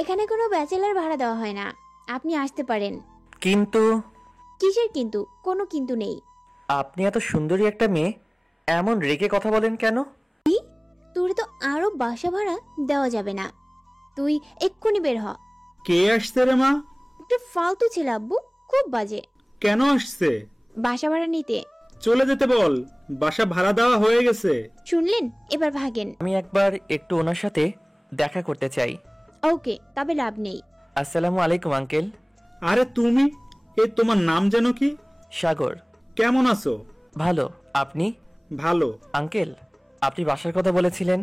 এখানে কোনো ব্যাচেলার ভাড়া দেওয়া হয় না, আপনি আসতে পারেন। কিন্তু কিসের কিন্তু? কোনো কিন্তু নেই। আপনি এত সুন্দরী একটা মেয়ে, এমন রেগে কথা বলেন কেন? তোর তো আরো বাসা ভাড়া দেওয়া যাবে না, তুই এক্ষুনি বের হ। কে আসছে রে মা? একটা ফালতু ছেলে আব্বু, খুব বাজে। কেন আসছে? বাসা ভাড়া নিতে। চলে যেতে বল, বাসা ভাড়া দেওয়া হয়ে গেছে। শুনলেন? এবার ভাগেন। আমি একবার একটু ওনার সাথে দেখা করতে চাই। ওকে, তবে লাভ নেই। আসসালামু আলাইকুম আঙ্কেল। আরে তুমি, তোমার নাম যেন কি? সাগর। কেমন আছো? ভালো, আপনি? ভালো। আঙ্কেল, আপনি বাসার কথা বলেছিলেন।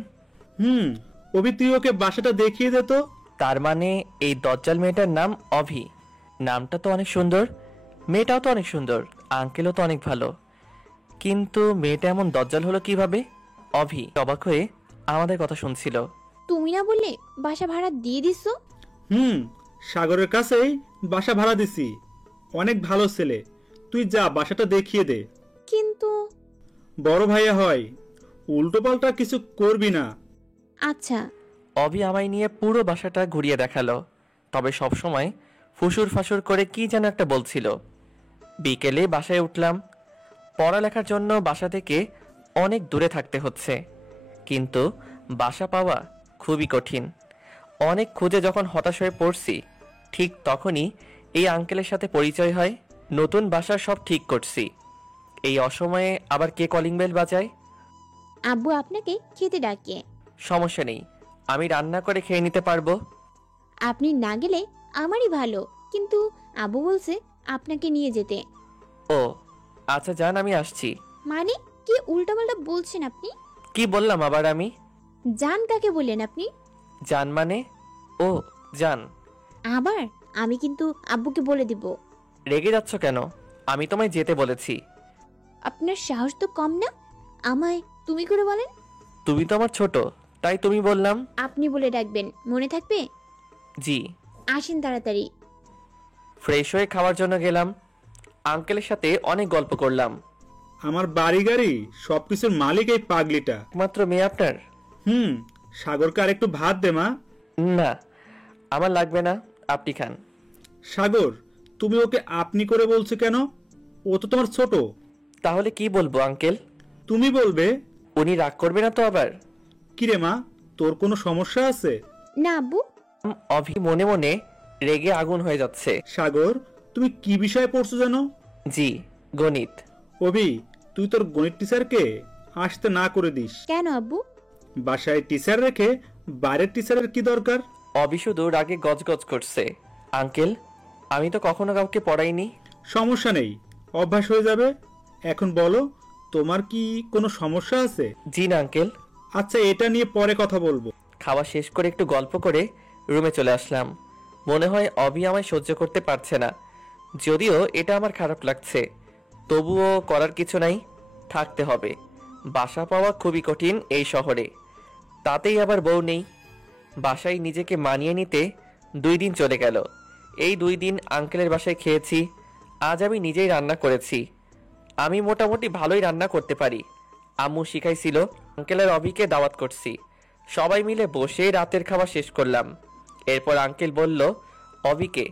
অভি, তুই ওকে বাসাটা দেখিয়ে দে তো। তার মানে এই দজ্জাল মেয়েটার নাম অভি। নামটা তো অনেক সুন্দর, মেয়েটাও তো অনেক সুন্দর, আঙ্কেলও তো অনেক ভালো, কিন্তু মেয়েটা এমন দজ্জাল হলো কিভাবে? অভি অবাক হয়ে আমাদের কথা শুনছিল। তুমি না বললে বাসা ভাড়া দিয়ে দিছ? সাগরের কাছেই বাসা ভাড়া দিছি। অনেক ভালো ছেলে, তুই যা বাসাটা দেখিয়ে দে। কিন্তু বড় ভাইয়া হয়, উল্টো পাল্টা কিছু করবি না। আচ্ছা। অভি আমায় নিয়ে পুরো বাসাটা ঘুরিয়ে দেখালো, তবে সব সময় ফুসুর ফাসুর করে কি যেন একটা বলছিল। বিকেলে বাসায় উঠলাম। পড়ালেখার জন্য বাসা থেকে অনেক দূরে থাকতে হচ্ছে, কিন্তু বাসা পাওয়া খুবই কঠিন। অনেক খুঁজে যখন হতাশ হয়ে পড়ছি, ঠিক তখনই এই আঙ্কেলের সাথে পরিচয় হয়। নতুন বাসা সব ঠিক করছি, এই অসময়ে আবার কে কলিং বেল বাজায়? আব্বু আপনাকে খেতে ডাকে। সমস্যা নেই, আমি রান্না করে খেয়ে নিতে পারবো। আপনি না গেলে আমারই ভালো, কিন্তু আব্বু বলছে আপনাকে নিয়ে যেতে। ও আচ্ছা, যান, আমি আসছি। মানে কি উল্টাপাল্টা বলছেন আপনি? কি বললাম আবার আমি? জান কাকে বললেন আপনি? যান মানে? ও যান। আবার আমি কিন্তু আব্বুকে বলে দিব। রেগে যাচ্ছ কেন? আমি তোমায় যেতে বলেছি। আপনার সাহস তো কম না, আমায় তুমি করে বলেন। তুমি তো আমার ছোট, তাই তুমি বললাম। আপনি বলে ডাকবেন, মনে থাকবে? জি। আসেন তাড়াতাড়ি। ফ্রেশ হয়ে খাওয়ার জন্য গেলাম। আঙ্কেলের সাথে অনেক গল্প করলাম। আমার বাড়ি গাড়ি সবকিছুর মালিক এই পাগলিটা। একমাত্র মেয়ে আপনার? সাগরকে আর একটু ভাত দে মা। না, আমার লাগবে না, আপনি খান। সাগর, তুমি ওকে আপনি করে বলছো কেন? ও তো তোমার ছোট। তাহলে কি বলবো আঙ্কেল? তুমি বলবে। উনি রাগ করবে না তো আবার? কিরে মা, তোর কোনো সমস্যা আছে? না আব্বু। অভি মনে মনে রেগে আগুন হয়ে যাচ্ছে। সাগর, তুমি কি বিষয়ে পড়ছো জানো? জি, গণিত। অভি, তুই তোর গণিত টিচারকে আসতে না করে দিস। কেন আব্বু? বাসায় টিচার রেখে বাইরের টিচারের কি দরকার? অভি শুধু রাগে গজগজ করছে। আঙ্কেল, আমি তো কখনো কাউকে পড়াইনি। সমস্যা নেই, অভ্যাস হয়ে যাবে। এখন বলো, তোমার কি কোনো সমস্যা আছে? জি না আঙ্কেল। আচ্ছা, এটা নিয়ে পরে কথা বলবো। খাওয়া শেষ করে একটু গল্প করে রুমে চলে আসলাম। মনে হয় অভি আমায় সহ্য করতে পারছে না, যদিও এটা আমার খারাপ লাগছে। তবুও করার কিছু নাই, থাকতে হবে। বাসা পাওয়া খুবই কঠিন এই শহরে, তাতেই আবার বউ নেই। বাসায় নিজেকে মানিয়ে নিতে 2 দিন চলে গেল। এই 2 দিন আঙ্কেলের বাসায় খেয়েছি, আজ আমি নিজেই রান্না করেছি। আমি মোটামুটি ভালোই রান্না করতে পারি, আম্মু শিখাইছিল। আঙ্কেলের অভিকে দাওয়াত করছি, সবাই মিলে বসে রাতের খাওয়া শেষ করলাম। এরপর আঙ্কেল বলল অভিকে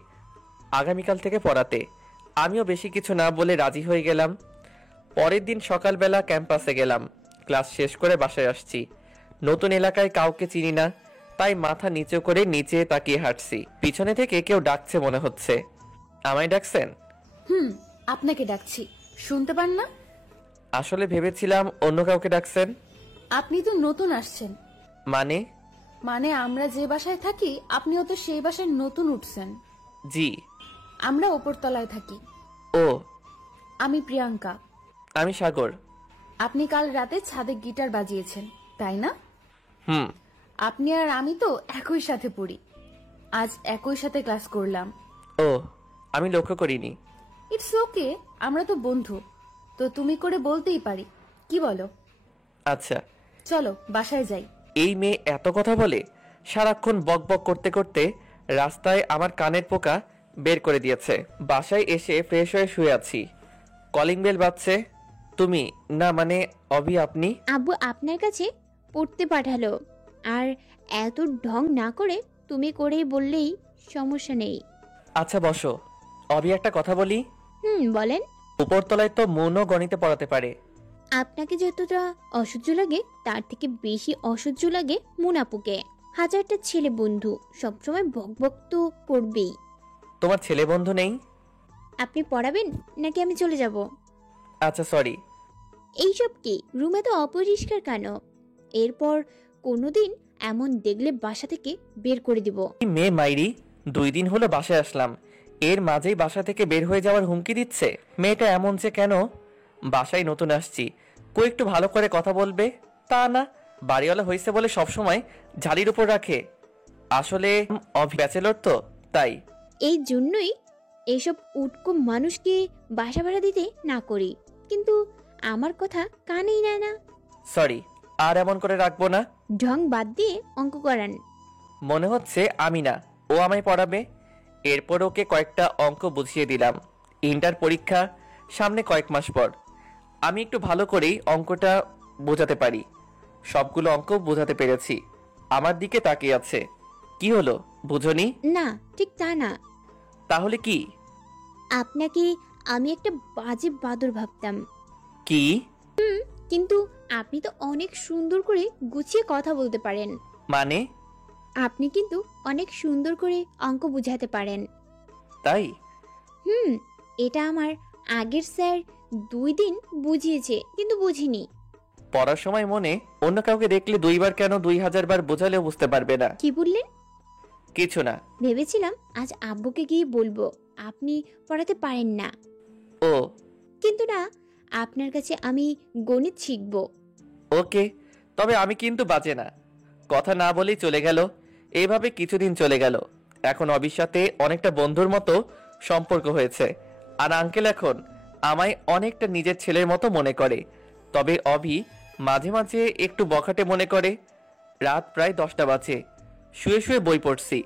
আগামীকাল থেকে পড়াতে। আমিও বেশি কিছু না বলে রাজি হয়ে গেলাম। পরের দিন সকালবেলা ক্যাম্পাসে গেলাম, ক্লাস শেষ করে বাসায় আসছি। নতুন এলাকায় কাউকে চিনি না, তাই মাথা নিচু করে নিচে তাকিয়ে হাঁটছি। পিছনে থেকে কেউ ডাকছে মনে হচ্ছে। আমায় ডাকছেন? আপনাকে ডাকছি, শুনতে পান না? আসলে ভেবেছিলাম অন্য কাউকে ডাকছেন। আপনি তো নতুন আসছেন। মানে? মানে আমরা যে বাসায় থাকি আপনিও তো সেই বাসায় নতুন উঠছেন। জি। আমরা উপরতলায় থাকি। ও। আমি প্রিয়াঙ্কা। আমি সাগর। আপনি কাল রাতে ছাদে গিটার বাজিয়েছেন, তাই না? হুম। আপনি আর আমি তো একই সাথে পড়ি, আজ একই সাথে ক্লাস করলাম। ও, আমি লক্ষ্য করিনি। ইটস ওকে, আমরা তো বন্ধু, তো তুমি করে বলতেই পারি, কি বলো? আচ্ছা চলো বাসায় যাই। এই মেয়ে এত কথা বলে, সারাক্ষণ বক বক করতে করতে রাস্তায় আমার কানের পোকা বের করে দিয়েছে। বাসায় এসে ফ্রেশ হয়ে শুয়ে আছি, কলিং বেল বাজছে। তুমি না, মানে অভি আপনি? আব্বু আপনার কাছে পড়তে পাঠালো, আর এত ঢং না করে তুমি করেই বললেই সমস্যা নেই। আচ্ছা বসো। অভি, একটা কথা বলি। বলেন। উপরতলায় তো মনও গণিতে পড়াতে পারে। আপনাকে যতটা অসহ্য লাগে তার থেকে বেশি অসহ্য লাগে মুনাপুকে। হাজারটা ছেলে বন্ধু সবসময় বকবক তো করবেই। তোমার ছেলে বন্ধু নেই? আপনি পড়াবেন নাকি আমি চলে যাব? আচ্ছা সরি। এইসব কি, রুমে তো অপরিষ্কার কেন? এরপর কোনোদিন এমন দেখলে বাসা থেকে বের করে দিব। এই মেয়ে মাইরি, 2 দিন হলো বাসায় আসলাম, এর মাঝেই বাসা থেকে বের হয়ে যাওয়ার হুমকি দিচ্ছে। মেয়েটা এমন যে কেন? বাসায় নতুন আসছি, কই একটু ভালো করে কথা বলবে তা না, বাড়িওয়ালা হয়েছে বলে সবসময় ঝাড়ির উপর রাখে। আসলে ব্যাচেলর তো তাই। এই জন্যই এইসব উটকো মানুষকে বাসা ভাড়া দিতে না করি, কিন্তু আমার কথা কানেই নেয় না। সরি, আর এমন করে রাখবো না। ঢং বাদ দিয়ে অঙ্ক করান। মনে হচ্ছে আমি না, ও আমায় পড়াবে। এরপর ওকে কয়েকটা অঙ্ক বুঝিয়ে দিলাম। ইন্টার পরীক্ষা সামনে কয়েক মাস পর। আমি একটু ভালো করেই অঙ্কটা বোঝাতে পারি। সবগুলো অঙ্ক বোঝাতে পেরেছি। আমার দিকে তাকিয়ে আছে। কি হলো, বুঝনি? না, ঠিক তা না। তাহলে কি? আপনাকে আমি একটা বাজে বাদর ভাবতাম, কি? কিন্তু আপনি তো অনেক সুন্দর করে গুছিয়ে কথা বলতে পারেন। মানে? আপনি কিন্তু অনেক সুন্দর করে অঙ্ক বুঝাতে পারেন। তাই? এটা আমার আগের স্যার 2 দিন বুঝিয়েছে, কিন্তু বুঝিনি। পড়ার সময় মনে অন্য কাউকে দেখলে 2 বার কেন 2000 বার বোঝালেও বুঝতে পারবে না। কি বললেন? কিছু না। ভেবেছিলাম আজ আব্বুকে গিয়ে বলবো আপনি পড়াতে পারেন না, ও কিন্তু না, আপনার কাছে আমি গণিত শিখবো। ওকে, তবে আমি কিন্তু বাজে না। কথা না বলেই চলে গেল। এইভাবে কিছুদিন চলে গেল। এখন অবির সাথে অনেকটা বন্ধুর মতো সম্পর্ক হয়েছে। আর আঙ্কেল এখন আমায় অনেকটা নিজের ছেলের মতো মনে করে। তবে অভি মাঝে মাঝে একটু বখাটে মনে করে। রাত প্রায় 10টা বাজে, শুয়ে শুয়ে বই পড়ছি।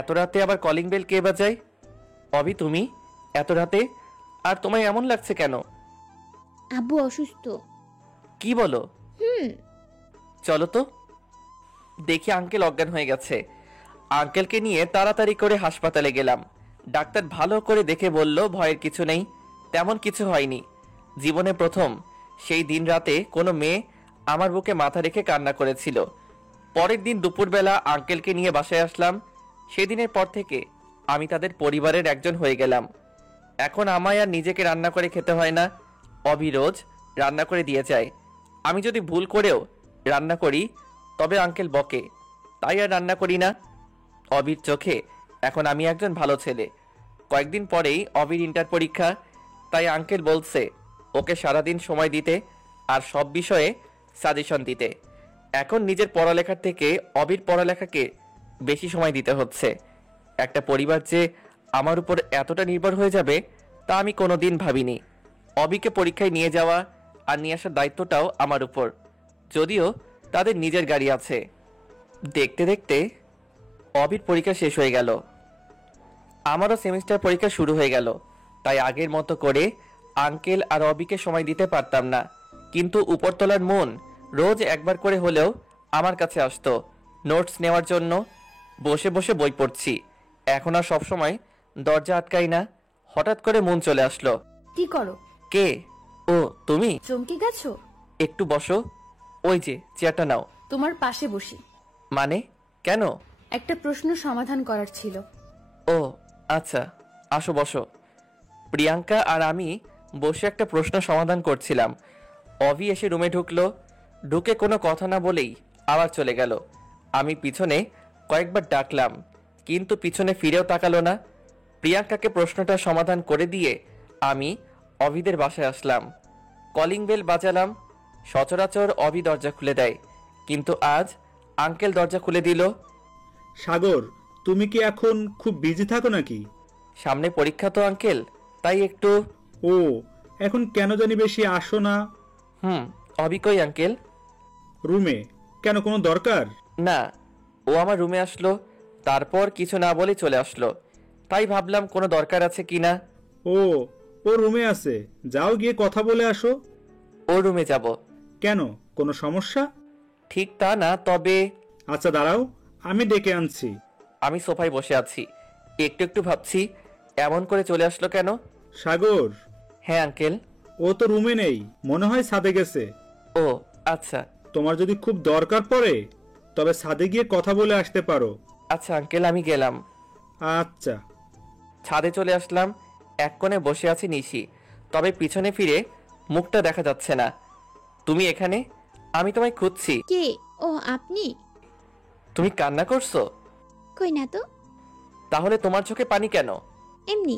এত রাতে আবার কলিং বেল কে বাজায়? অভি, তুমি এত রাতে? আর তোমায় এমন লাগছে কেন? আব্বু অসুস্থ। কি বলো? চলো তো। দেখি আঙ্কেল অজ্ঞান হয়ে গেছে। আঙ্কেলকে নিয়ে তাড়াতাড়ি করে হাসপাতালে গেলাম। ডাক্তার ভালো করে দেখে বলল ভয়ের কিছু নেই, তেমন কিছু হয়নি। জীবনে প্রথম সেই দিন রাতে কোনো মেয়ে আমার বুকে মাথা রেখে কান্না করেছিল। পরের দিন দুপুরবেলা আঙ্কেলকে নিয়ে বাসায় আসলাম। সেদিনের পর থেকে আমি তাদের পরিবারের একজন হয়ে গেলাম। এখন আমায় আর নিজেকে রান্না করে খেতে হয় না, অভি রোজ রান্না করে দিয়ে যায়। আমি যদি ভুল করেও রান্না করি তবে আঙ্কেল বকে, তাই আর রান্না করি না। অবির চোখে এখন আমি একজন ভালো ছেলে। কয়েকদিন পরেই অবির ইন্টার পরীক্ষা, তাই আঙ্কেল বলছে ওকে সারাদিন সময় দিতে আর সব বিষয়ে সাজেশন দিতে। এখন নিজের পড়ালেখার থেকে অবির পড়ালেখাকে বেশি সময় দিতে হচ্ছে। একটা পরিবার যে আমার উপর এতটা নির্ভর হয়ে যাবে তা আমি কোনোদিন ভাবিনি। অবিকে পরীক্ষায় নিয়ে যাওয়া আর নিয়ে আসার দায়িত্বটাও আমার উপর, যদিও তাদের নিজের গাড়ি আছে। দেখতে দেখতে অবির পরীক্ষা শেষ হয়ে গেল, আমারও সেমিস্টার পরীক্ষা শুরু হয়ে গেল। তাই আগের মতো করে আঙ্কেল আর অবিকে সময় দিতে পারতাম না। কিন্তু উপরতলার মন রোজ একবার করে হলেও আমার কাছে আসতো নোটস নেওয়ার জন্য। বসে বসে বই পড়ছি। এখন আর সবসময় দরজা আটকাই না। হঠাৎ করে মন চলে আসলো। কি করো? কে? ও তুমি? চমকে গেছো? একটু বসো, ওই যে চেয়ারটা নাও। তোমার পাশে বসি। মানে কেন? একটা প্রশ্ন সমাধান করার ছিল। ও আচ্ছা, আসো বসো। প্রিয়াঙ্কা আর আমি বসে একটা প্রশ্ন সমাধান করছিলাম। অভি এসে রুমে ঢুকলো। ঢুকে কোনো কথা না বলেই আবার চলে গেল। আমি পিছনে কয়েকবার ডাকলাম, কিন্তু পিছনে ফিরেও তাকালো না। প্রিয়াঙ্কাকে প্রশ্নটা সমাধান করে দিয়ে আমি অভিদের বাসায় আসলাম। Calling bell বাজালাম। সচরাচর অভি দরজা খুলে দেয়, কিন্তু আজ আঙ্কেল দরজা খুলে দিল। সাগর, তুমি কি এখন খুব বিজি থাকো নাকি? সামনে পরীক্ষা তো আঙ্কেল, তাই একটু। ও, এখন কেন জানি বেশি আসো না? অভি কই আঙ্কেল? রুমে। কেন, কোনো দরকার? না, ও আমার রুমে আসলো, তারপর কিছু না বলে চলে আসলো। তাই ভাবলাম কোনো দরকার আছে কিনা। ও, ও রুমে আছে, যাও গিয়ে কথা বলে আসো। ও রুমে যাব? কেন, কোনো সমস্যা? ঠিক তা না, তবে। আচ্ছা দাঁড়াও, আমি ডেকে আনছি। আমি সোফায় বসে আছি। একটু একটু ভাবছি এমন করে চলে আসলো কেন। সাগর, হ্যাঁ আঙ্কেল। ও তো রুমে নেই, মনে হয় ছাদে গেছে। ও আচ্ছা। তোমার যদি খুব দরকার পড়ে তবে ছাদে গিয়ে কথা বলে আসতে পারো। আচ্ছা আঙ্কেল, আমি গেলাম। আচ্ছা। ছাদে চলে আসলাম। এক কোণে বসে আছে নিশি, তবে পিছনে ফিরে মুখটা দেখা যাচ্ছে না। তুমি এখানে? আমি তোমায় খুঁজছি। কে? ও আপনি? তুমি কান্না করছো? কই না তো। তাহলে তোমার চোখে পানি কেন? এমনি।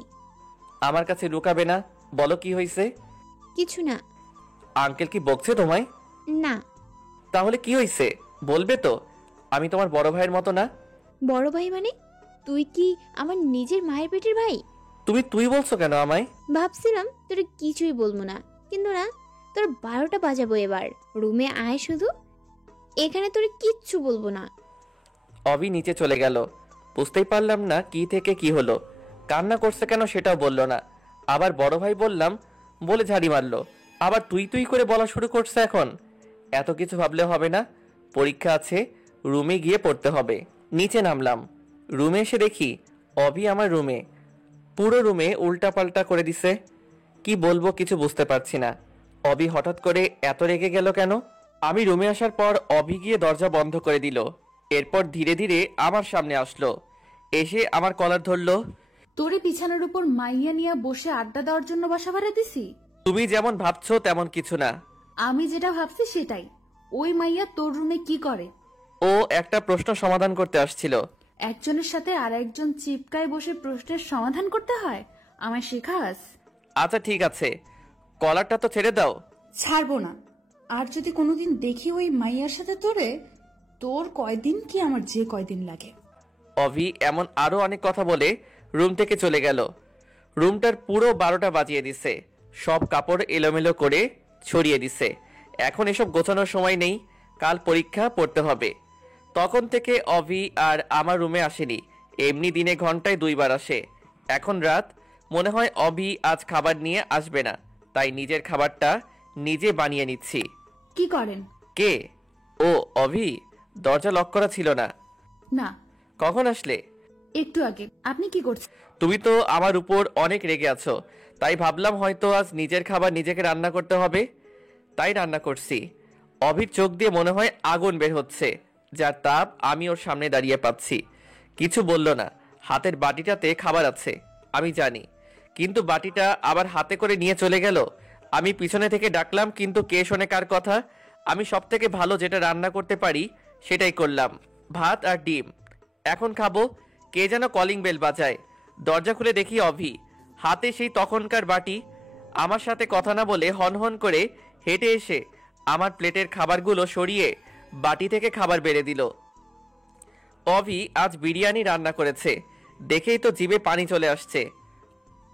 আমার কাছে লুকাবে না, বলো কি হয়েছে। কিছু না। আঙ্কেল কি বকছে তোমায়? না। তাহলে কি হয়েছে বলবে তো? আমি তোমার বড় ভাইয়ের মতো না। বড় ভাই মানে? তুই কি আমার নিজের মায়ের পেটের ভাই? তুমি তুই বলছো কেন আমায়? ভাবছিলাম তোর কিছুই বলবো না, কিন্তু না, তোর 12টা বাজাবো এবার। রুমে আয় শুধু, এখানে তোর কিচ্ছু বলবো না। অভি নিচে চলে গেল। বুঝতেই পারলাম না কি থেকে কি হলো। কান্না করছে কেন সেটাও বললো না। আবার বড় ভাই বললাম বলে ঝাড়ি মারলো। আবার তুই তুই করে বলা শুরু করছে এখন। এত কিছু ভাবলে হবে না, পরীক্ষা আছে, রুমে গিয়ে পড়তে হবে। নিচে নামলাম। রুমে এসে দেখি অভি আমার রুমে, পুরো রুমে উল্টাপাল্টা করে দিছে। কি বলবো কিছু বুঝতে পারছি না। অভি হঠাৎ করে এত রেগে গেল কেন? আমি রুমে আসার পর অভি গিয়ে দরজা বন্ধ করে দিল। এরপর ধীরে ধীরে আমার সামনে আসলো, এসে আমার কলার ধরলো। তোরে বিছানার উপর মাইয়া নিয়ে বসে আড্ডা দেওয়ার জন্য বাসা ভাড়া দিছি? তুমি যেমন ভাবছো তেমন কিছু না। আমি যেটা ভাবছি সেটাই। ওই মাইয়া তোর রুমে কি করে? ও একটা প্রশ্ন সমাধান করতে আসছিল। একজনের সাথে আর একজন চিপকায় বসে প্রশ্নের সমাধান করতে হয়? আমায় শেখাস? আচ্ছা ঠিক আছে, কলারটা তো ছেড়ে দাও। ছাড়বো না। আর যদি কোনোদিন দেখি ওই মাইয়ার সাথে তোরে, তোর কয়দিন কি আমার যে কয়দিন লাগে। অভি এমন আরো অনেক কথা বলে রুম থেকে চলে গেল। রুমটার পুরো 12টা বাজিয়ে দিছে। সব কাপড় এলোমেলো করে ছড়িয়ে দিছে। এখন এসব গোছানোর সময় নেই, কাল পরীক্ষা পড়তে হবে। তখন থেকে অভি আর আমার রুমে আসেনি। এমনি দিনে ঘন্টায় 2বার আসে। এখন রাত, মনে হয় অভি আজ খাবার নিয়ে আসবে না, তাই নিজের খাবারটা নিজে বানিয়ে নিচ্ছি। কি করেন? কে? ও অভি, দরজা লক করা ছিল না। না। কখন আসলে? একটু আগে। আপনি কি করছেন? তুমি তো আমার উপর অনেক রেগে আছো, তাই ভাবলাম হয়তো আজ নিজের খাবার নিজেকে রান্না করতে হবে, তাই রান্না করছি। অভির চোখ দিয়ে মনে হয় আগুন বের হচ্ছে, যার তাপ আমি ওর সামনে দাঁড়িয়ে পাচ্ছি। কিছু বলল না। হাতের বাটিটাতে খাবার আছে আমি জানি, কিন্তু বাটিটা আবার হাতে করে নিয়ে চলে গেল। আমি পিছনে থেকে ডাকলাম, কিন্তু কে শোনে কার কথা। আমি সব থেকে ভালো যেটা রান্না করতে পারি সেটাই করলাম, ভাত আর ডিম। এখন খাবো। কে যেন কলিং বেল বাজায়। দরজা খুলে দেখি অভি, হাতে সেই তখনকার বাটি। আমার সাথে কথা না বলে হনহন করে হেঁটে এসে আমার প্লেটের খাবারগুলো সরিয়ে বাটি থেকে খাবার বেড়ে দিল। অভি আজ বিরিয়ানি রান্না করেছে, দেখেই তো জিভে পানি চলে আসছে।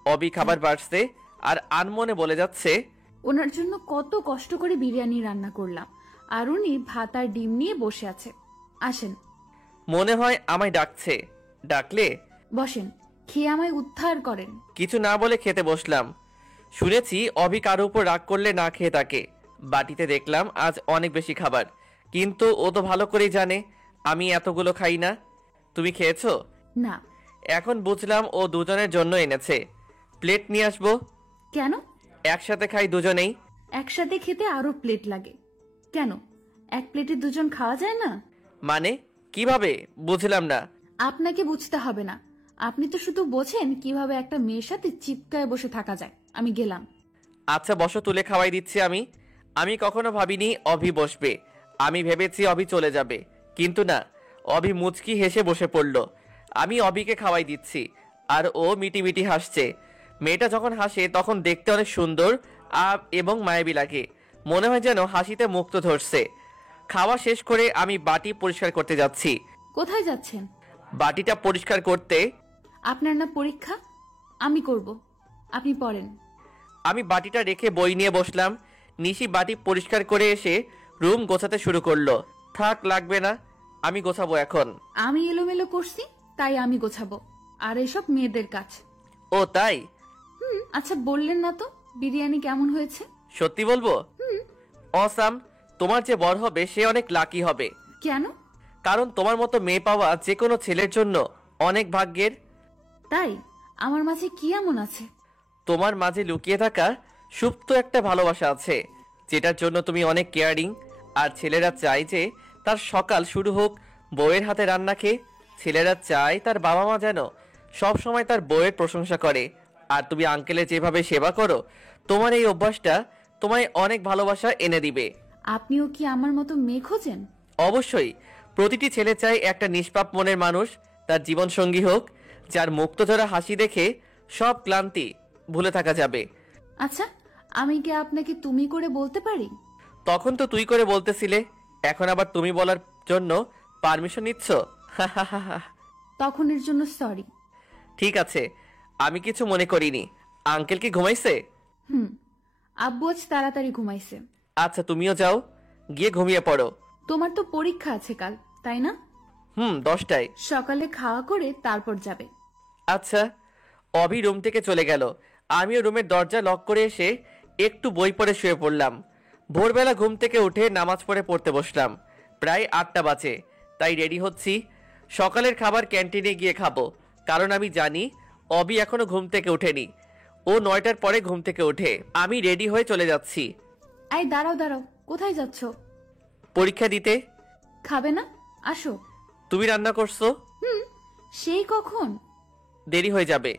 অভি খাবার বাড়ছে আর আনমনে বলে যাচ্ছে, ওনার জন্য কত কষ্ট করে বিরিয়ানি রান্না করলাম, আর উনি ভাত আর ডিম নিয়ে বসে আছে। আসেন। মনে হয় আমায় ডাকছে। ডাকলে বসেন, খেয়ে আমায় উদ্ধার করেন। কিছু না বলে খেতে বসলাম। শুনেছি অভি কারো উপর রাগ করলে না খেয়ে থাকে। বাটিতে দেখলাম আজ অনেক বেশি খাবার, কিন্তু ও তো ভালো করেই জানে আমি এতগুলো খাই না। তুমি খেয়েছো? না। এখন বুঝলাম ও দুজনের জন্য এনেছে। প্লেট নিয়ে আসবো? কেন? একসাথে খাই দুজনেই। একসাথে খেতে আরো প্লেট লাগে কেন? এক প্লেটে দুজন খাওয়া যায় না? মানে কিভাবে বুঝলাম না। আপনাকে বুঝতে হবে না। আপনি তো শুধু বোঝেন কিভাবে একটা মেয়ের সাথে চিপকায় বসে থাকা যায়। আমি গেলাম। আচ্ছা বসো, তুলে খাওয়াই দিচ্ছি আমি। আমি কখনো ভাবিনি অভি বসবে। আমি ভেবেছি অভি চলে যাবে, কিন্তু না, অভি মুচকি হেসে বসে পড়ল। আমি অভিকে খাওয়াই দিচ্ছি আর ও মিটিমিটি হাসছে। মেয়েটা যখন হাসে তখন দেখতে অনেক সুন্দর এবং মায়াবী লাগে। মনে হয় যেন হাসিতে মুক্ত ধরছে। খাওয়া শেষ করে আমি বাটি পরিষ্কার করতে যাচ্ছি। কোথায় যাচ্ছেন? বাটিটা পরিষ্কার করতে। আপনার না পরীক্ষা? আমি করব, আপনি পড়েন। আমি বাটিটা রেখে বই নিয়ে বসলাম। নিশি বাটি পরিষ্কার করে এসে রুম গোছাতে শুরু করলো। থাক, লাগবে না, আমি গোছাবো এখন। আমি এলোমেলো করছি তাই আমি গোছাবো, আর এসব মেয়েদের কাজ। ও তাই? আচ্ছা বললেন না তো বিরিয়ানি কেমন হয়েছে? সত্যি বলবো? অসাম। তোমার যে বর হবে সে অনেক লাকি হবে। কেন? কারণ তোমার মতো মেয়ে পাওয়া যে কোনো ছেলের জন্য অনেক ভাগ্যের। তাই আমার মাঝে কি এমন আছে? তোমার মাঝে লুকিয়ে থাকা সুপ্ত একটা ভালোবাসা আছে, যেটার জন্য তুমি অনেক কেয়ারিং। আর ছেলেরা চায় যে তার সকাল শুরু হোক বউয়ের হাতে রান্না খেয়ে। ছেলেরা চায় তার বাবা মা যেন সব সময় তার বউয়ের প্রশংসা করে। আর তুমি আঙ্কেলের যেভাবে সেবা করো, তোমার এই অভ্যাসটা তোমায় অনেক ভালোবাসা এনে দিবে। আপনিও কি আমার মতো মেয়ে খোঁজেন? অবশ্যই, প্রতিটি ছেলে চায় একটা নিষ্পাপ মনের মানুষ তার জীবনসঙ্গী হোক, যার মুক্তঝরা হাসি দেখে সব ক্লান্তি ভুলে থাকা যাবে। আচ্ছা, আমি কি আপনাকে তুমি করে বলতে পারি? তখন তো তুই করে বলতেছিলে, এখন আবার তুমি বলার জন্য পারমিশন নিচ্ছ? তখনের জন্য সরি। ঠিক আছে, আমি কিছু মনে করিনি। আঙ্কেল কি ঘুমাইছে? আব্বু আজ তাড়াতাড়ি ঘুমাইছে। আচ্ছা, তুমিও যাও, গিয়ে ঘুমিয়ে পড়ো। তোমার তো পরীক্ষা আছে কাল, তাই না? 10টায়। সকালে খাওয়া করে তারপর যাবে। আচ্ছা। অভি রুম থেকে চলে গেল। আমিও রুমের দরজা লক করে এসে একটু বই পড়ে শুয়ে পড়লাম। ভোরবেলা ঘুম থেকে উঠে নামাজ পড়তে বসলাম। প্রায় 8টা বাজে, তাই রেডি হচ্ছি। সকালের খাবার ক্যান্টিনে গিয়ে খাবো, কারণ আমি জানি অভি এখনো ঘুম থেকে ওঠেনি। ও 9টার পরে ঘুম থেকে ওঠে। আমি রেডি হয়ে চলে যাচ্ছি। এই দাঁড়াও দাঁড়াও, কোথায় যাচ্ছ? পরীক্ষা দিতে। খাবে না? আসো। তুমি রান্না করছো? সেই কখন? দেরি হয়ে যাবে।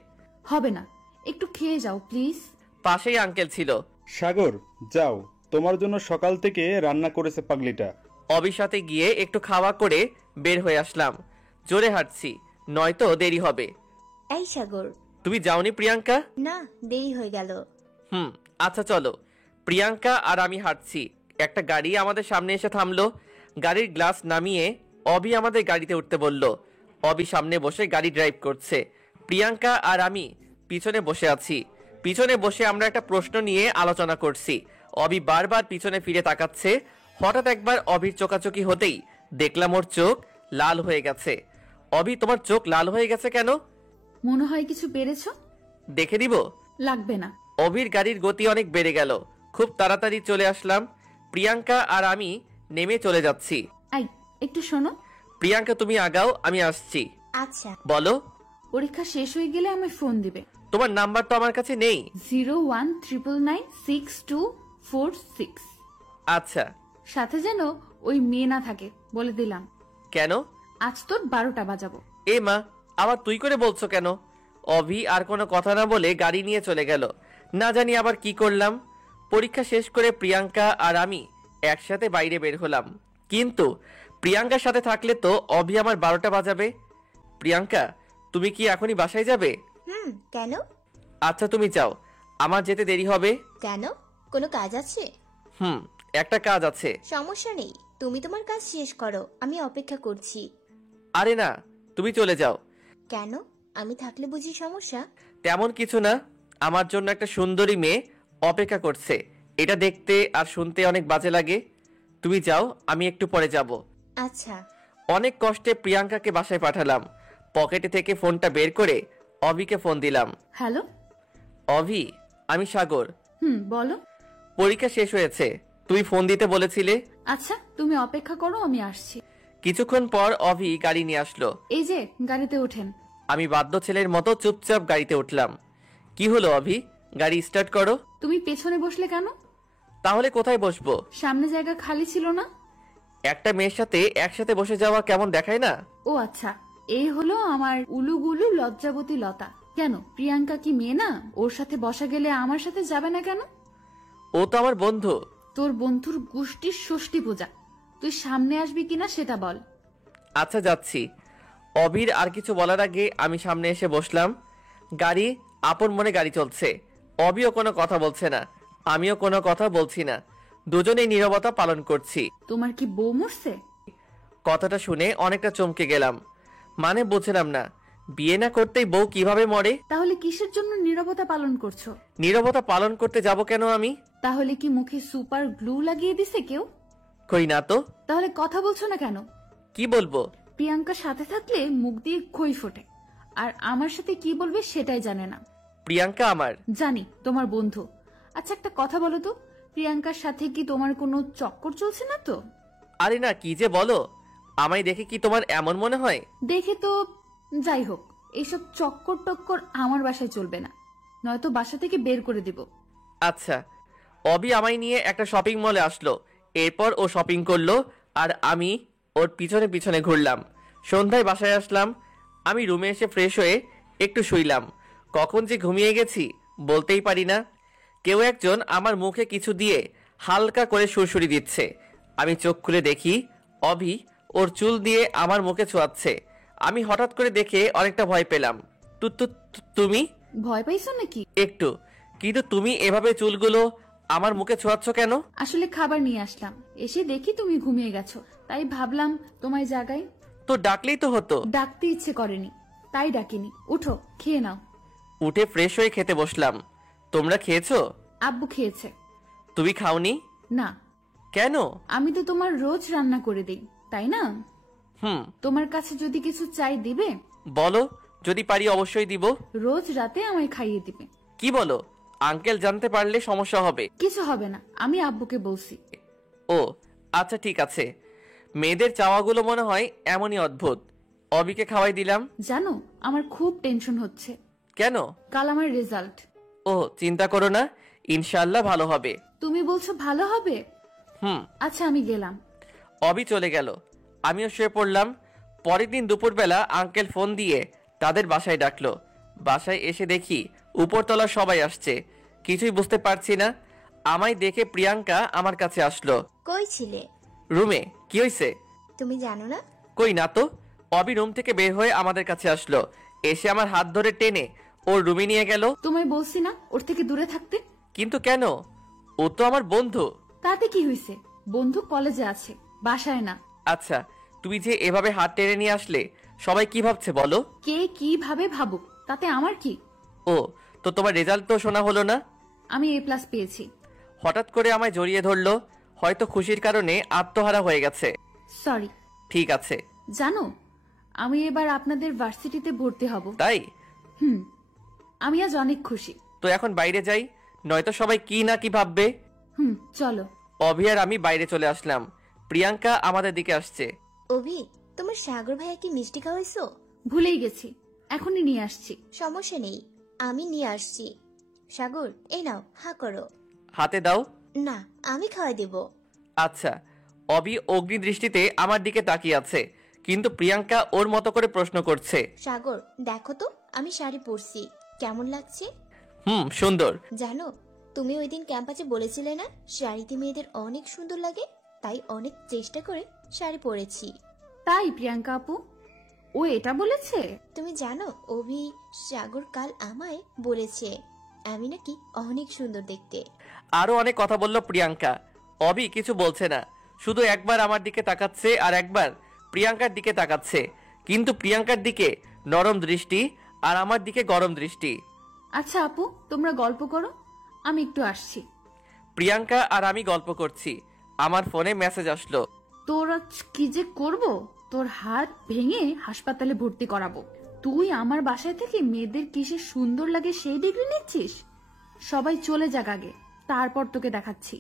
হবে না, একটু খেয়ে যাও প্লিজ। পাশেই আঙ্কেল ছিল। সাগর, যাও, তোমার জন্য সকাল থেকে রান্না করেছে পাগলিটা। অবির সাথে গিয়ে একটু খাওয়া করে বের হয়ে আসলাম। জোরে হাঁটছি, নয়তো দেরি হবে। এই সাগর, তুমি যাওনি প্রিয়াঙ্কা? না, দেরি হয়ে গেল। আচ্ছা চলো। প্রিয়াঙ্কা আর আমি হাঁটছি। একটা গাড়ি আমাদের সামনে এসে থামলো। গাড়ির গ্লাস নামিয়ে অবি আমাদের গাড়িতে উঠতে বলল। অবি সামনে বসে গাড়ি ড্রাইভ করছে, প্রিয়াঙ্কা আর আমি পিছনে বসে আছি। পিছনে বসে আমরা একটা প্রশ্ন নিয়ে আলোচনা করছি। অবি বারবার পিছনে ফিরে তাকাচ্ছে। হঠাৎ একবার অবির চোকাচোকি হতেই দেখলাম ওর চোখ লাল হয়ে গেছে। অবি, তোমার চোখ লাল হয়ে গেছে কেন? মনে হয় কিছু পেরেছো? দেখে দিব? লাগবে না। অভির গাড়ির গতি অনেক বেড়ে গেল। খুব তাড়াতাড়ি চলে আসলাম। প্রিয়াঙ্কা আর আমি নেমে চলে যাচ্ছি। এই, একটু শোনো। প্রিয়াঙ্কা, তুমি আগাও, আমি আসছি। আচ্ছা, বলো। পরীক্ষা শেষ হয়ে গেলে আমায় ফোন দিবে। তোমার নাম্বার তো আমার কাছে নেই। 019996246। আচ্ছা। সাথে যেন ওই মেয়ে না থাকে, বলে দিলাম। কেন? আজ তোর 12টা বাজাবো। এ মা, আবার তুই করে বলছো কেন? অভি আর কোনো কথা না বলে গাড়ি নিয়ে চলে গেল। না জানি আবার কি করলাম। পরীক্ষা শেষ করে প্রিয়াঙ্কা আর আমি একসাথে বাইরে বের হলাম। কিন্তু প্রিয়াঙ্কার সাথে থাকলে তো অভি আমার 12টা বাজাবে। প্রিয়াঙ্কা, তুমি কি এখনই বাসায় যাবে? কেন? আচ্ছা, তুমি যাও, আমার যেতে দেরি হবে। কেন? কোনো কাজ আছে? একটা কাজ আছে। সমস্যা নেই, তুমি তোমার কাজ শেষ করো, আমি অপেক্ষা করছি। আরে না, তুমি চলে যাও। কেন? আমি থাকলে বুঝি সমস্যা? তেমন কিছু না, আমার জন্য একটা সুন্দরী মেয়ে অপেক্ষা করছে। এটা দেখতে আর শুনতে অনেক বাজে লাগে। তুমি যাও, আমি একটু পরে যাব। আচ্ছা। অনেক কষ্টে প্রিয়াঙ্কাকে বাসায় পাঠালাম। পকেটে থেকে ফোনটা বের করে অভিকে ফোন দিলাম। হ্যালো। অভি, আমি সাগর। বলো। পরীক্ষা শেষ হয়েছে, তুমি ফোন দিতে বলেছিলে। আচ্ছা, তুমি অপেক্ষা করো, আমি আসছি। কিছুক্ষণ পর অভি গাড়ি নিয়ে আসলো। এই যে, গাড়িতে ওঠেন। আমি বাধ্য ছেলের মতো চুপচাপ গাড়িতে উঠলাম। কি হলো অভি, গাড়ি স্টার্ট করো। তুমি পেছনে বসলে কেন? তাহলে কোথায় বসবো? সামনে জায়গা খালি ছিল না? একটা মেয়ের সাথে একসাথে বসে যাওয়া কেমন দেখায় না? ও আচ্ছা, এই হলো আমার উলুগুলু লজ্জাবতী লতা। কেন, প্রিয়াঙ্কা কি মেয়ে না? ওর সাথে বসা গেলে আমার সাথে যাবে না কেন? ও তো আমার বন্ধু। তোর বন্ধুর গোষ্ঠীর ষষ্ঠী পূজা, তুই সামনে আসবি কিনা সেটা বল। আচ্ছা, যাচ্ছি। অভির আর কিছু বলার আগে আমি সামনে এসে বসলাম। গাড়ি আপন মনে গাড়ি চলছে। অভিও কোনো কথা বলছে না, আমিও কোনো কথা বলছি না। দুজনেই নীরবতা পালন করছি। তোমার কি বউ মরছে? কথাটা শুনে অনেকটা চমকে গেলাম। মানে বুঝলাম না, বিয়ে না করতেই বউ কিভাবে মরে? তাহলে কিসের জন্য নীরবতা পালন করছো? নীরবতা পালন করতে যাব কেন আমি? তাহলে কি মুখে সুপার গ্লু লাগিয়ে দিছে কেউ? কই না তো। তাহলে কথা বলছো না কেন? কি বলবো? প্রিয়াঙ্কার সাথে থাকলে মুখ দিয়ে খই ফোটে, আর আমার সাথে কি বলবে সেটাই জানে না। প্রিয়াঙ্কা আমার। জানি, তোমার বন্ধু। আচ্ছা, একটা কথা বলো তো, প্রিয়াঙ্কার সাথে কি তোমার কোনো চক্কর চলছে না তো? আরে না, কি যে বলো। আমায় দেখে কি তোমার এমন মনে হয়? দেখে তো যাই হোক, এইসব চক্কর টক্কর আমার বাসায় চলবে না, নয়তো বাসা থেকে বের করে দিব। আচ্ছা। অবি আমায় নিয়ে একটা শপিং মলে আসলো। এরপর ও শপিং করলো আর আমি ওর পিছনে পিছনে ঘুরলাম। সন্ধ্যায় বাসায় আসলাম। আমি রুমে এসে ফ্রেশ হয়ে একটু শুইলাম। কখন যে ঘুমিয়ে গেছি বলতেই পারি না। কেউ একজন আমার মুখে কিছু দিয়ে হালকা করে সুরসুরি দিচ্ছে। আমি চোখ খুলে দেখি অভি ওর চুল দিয়ে আমার মুখে ছোঁয়াচ্ছে। আমি হঠাৎ করে দেখে অনেকটা ভয় পেলাম। তুমি? ভয় পাইছো নাকি? একটু। কিন্তু তুমি এভাবে চুলগুলো আমার মুখে ছোঁয়াচ্ছ কেন? আসলে খাবার নিয়ে আসলাম, এসে দেখি তুমি ঘুমিয়ে গেছো, তাই ভাবলাম তোমায় জাগাই। তো ডাকলেই তো হতো। ডাকতে ইচ্ছে করেনি, তাই ডাকিনি। উঠো, খেয়ে নাও। উঠে ফ্রেশ হয়ে খেতে বসলাম। তোমরা খেয়েছো? আব্বু খেয়েছে। তুমি খাওনি? না। কেন? আমি তো তোমার রোজ রান্না করে দিই, তাই না? হুম। তোমার কাছে যদি কিছু চাই দিবে? বলো, যদি পারি অবশ্যই দিব। রোজ রাতে আমায় খাইয়ে দিবে। কি বলো? আঙ্কেল জানতে পারলে সমস্যা হবে। কিছু হবে না, আমি আব্বুকে বলছি। ও আচ্ছা, ঠিক আছে। মেয়েদের চাওয়াগুলো মনে হয় এমনই অদ্ভুত। অবিকে খাওয়াই দিলাম। জানো, আমার খুব টেনশন হচ্ছে। কেন? কাল আমার রেজাল্ট। ও চিন্তা করো না, ইনশাআল্লাহ ভালো হবে। তুমি বলছো ভালো হবে? হুম। আচ্ছা, আমি গেলাম। অবি চলে গেল। আমিও শুয়ে পড়লাম। পরের দিন দুপুরবেলা আঙ্কেল ফোন দিয়ে তাদের বাসায় ডাকলো। বাসায় এসে দেখি উপরতলা সবাই আসছে। কিছুই বুঝতে পারছি না। আমায় দেখে প্রিয়াঙ্কা আমার কাছে আসলো। কই ছিলে? রুমে। কি হয়েছে? তুমি জানো না? কই না তো। অবি রুম থেকে বের হয়ে আমাদের কাছে আসলো। এসে আমার হাত ধরে টেনে ওর রুমে নিয়ে গেল। তোমায় বলছি না ওর থেকে দূরে থাকতে? কিন্তু কেন? ও তো আমার বন্ধু। তাতে কি হয়েছে? বন্ধু কলেজে আছে, বাসায় না। আচ্ছা, তুমি যে এভাবে হাত টেনে নিয়ে আসলে সবাই কি ভাবছে বলো? কে কিভাবে ভাবুক, তাতে আমার কি? ও, তো তোমার রেজাল্ট তো শোনা হলো না? আমি A+ পেয়েছি। হঠাৎ করে আমায় জড়িয়ে ধরলো। হয়তো খুশির কারণে আত্মহারা হয়ে গেছে। সরি। ঠিক আছে। জানো, আমি এবার আপনাদের ভার্সিটিতে ভর্তি হব। তাই? আমি আজ অনেক খুশি। তো এখন বাইরে যাই, নয়তো সবাই কি না কি ভাববে। চলো। অভি আর আমি বাইরে চলে আসলাম। প্রিয়াঙ্কা আমাদের দিকে আসছে। অভি, তোমার সাগর ভাইয়া কি মিষ্টি খাওয়াইছো? ভুলেই গেছি, এখনই নিয়ে আসছি। সমস্যা নেই, আমি নিয়ে আসছি। সাগর, এই নাও, হা করো। হাতে দাও। না, আমি খাওয়াই দেব। আচ্ছা। অভি অগ্নি দৃষ্টিতে আমার দিকে তাকিয়ে আছে, কিন্তু প্রিয়াঙ্কা ওর মতো করে প্রশ্ন করছে। সাগর, দেখো তো আমি শাড়ি পরছি, কেমন লাগছে? সুন্দর। জানো, তুমি ওই দিন ক্যাম্পাসে বলেছিলে না শাড়িতে মেয়েদের অনেক সুন্দর লাগে, তাই অনেক চেষ্টা করে শাড়ি পরেছি। তাই প্রিয়াঙ্কা আপু, ও এটা বলেছে? তুমি জানো, অভি সাগর কাল আমায় বলেছে আমি নাকি অনেক সুন্দর দেখতে। আরো অনেক কথা বলল প্রিয়াঙ্কা। অভি কিছু বলছে না, শুধু একবার আমার দিকে তাকাচ্ছে আর একবার প্রিয়াঙ্কার দিকে তাকাচ্ছে, কিন্তু প্রিয়াঙ্কার দিকে নরম দৃষ্টি আর আমার দিকে গরম দৃষ্টি। আচ্ছা আপু, তোমরা গল্প করো, আমি একটু আসছি। প্রিয়াঙ্কা আর আমি গল্প করছি। আমার ফোনে মেসেজ আসলো। তোর আজ কি যে করব, তোর হাত ভেঙে হাসপাতালে ভর্তি করাবো। তুই আমার বাসায় থেকে মেয়েদের কিসে সুন্দর লাগে সেই ডিগ্রি নিচ্ছিস? সবাই চলে যাক আগে, তারপর তোকে দেখাচ্ছি।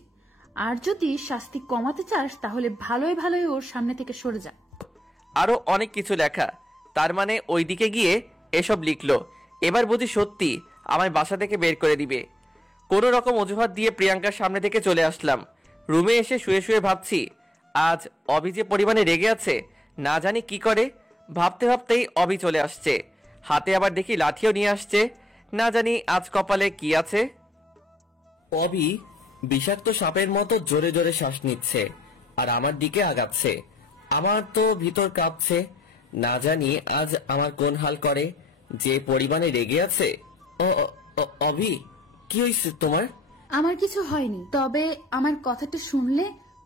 আর যদি শাস্তি কমাতে চাস তাহলে ভালোই ভালোই ওর সামনে থেকে সরে যা। আরো অনেক কিছু লেখা। তার মানে ওইদিকে গিয়ে এসব লিখলো। এবার বুঝি সত্যি আমায় বাসা থেকে বের করে দিবে। কোনো রকম অজুহাত দিয়ে প্রিয়াঙ্কার সামনে থেকে চলে আসলাম। রুমে এসে শুয়ে শুয়ে ভাবছি, আজ অভি যে পরিমাণে রেগে আছে, না জানি কি করে। ভাবতে ভাবতেই অভি চলে আসছে। হাতে আবার দেখি লাঠিও নিয়ে আসছে। না জানি আজ কপালে কি আছে। অভি বিষাক্ত সাপের মতো জোরে জোরে শ্বাস নিচ্ছে আর আমার দিকে আগাচ্ছে। আমার তো ভিতর কাঁপছে। না জানি আজ আমার কোন হাল করে, যে পরিমাণে রেগে আছে। অভি, কি হয়েছে তোমার? আমার কিছু হয়নি, তবে আমার কথাটা শুনলে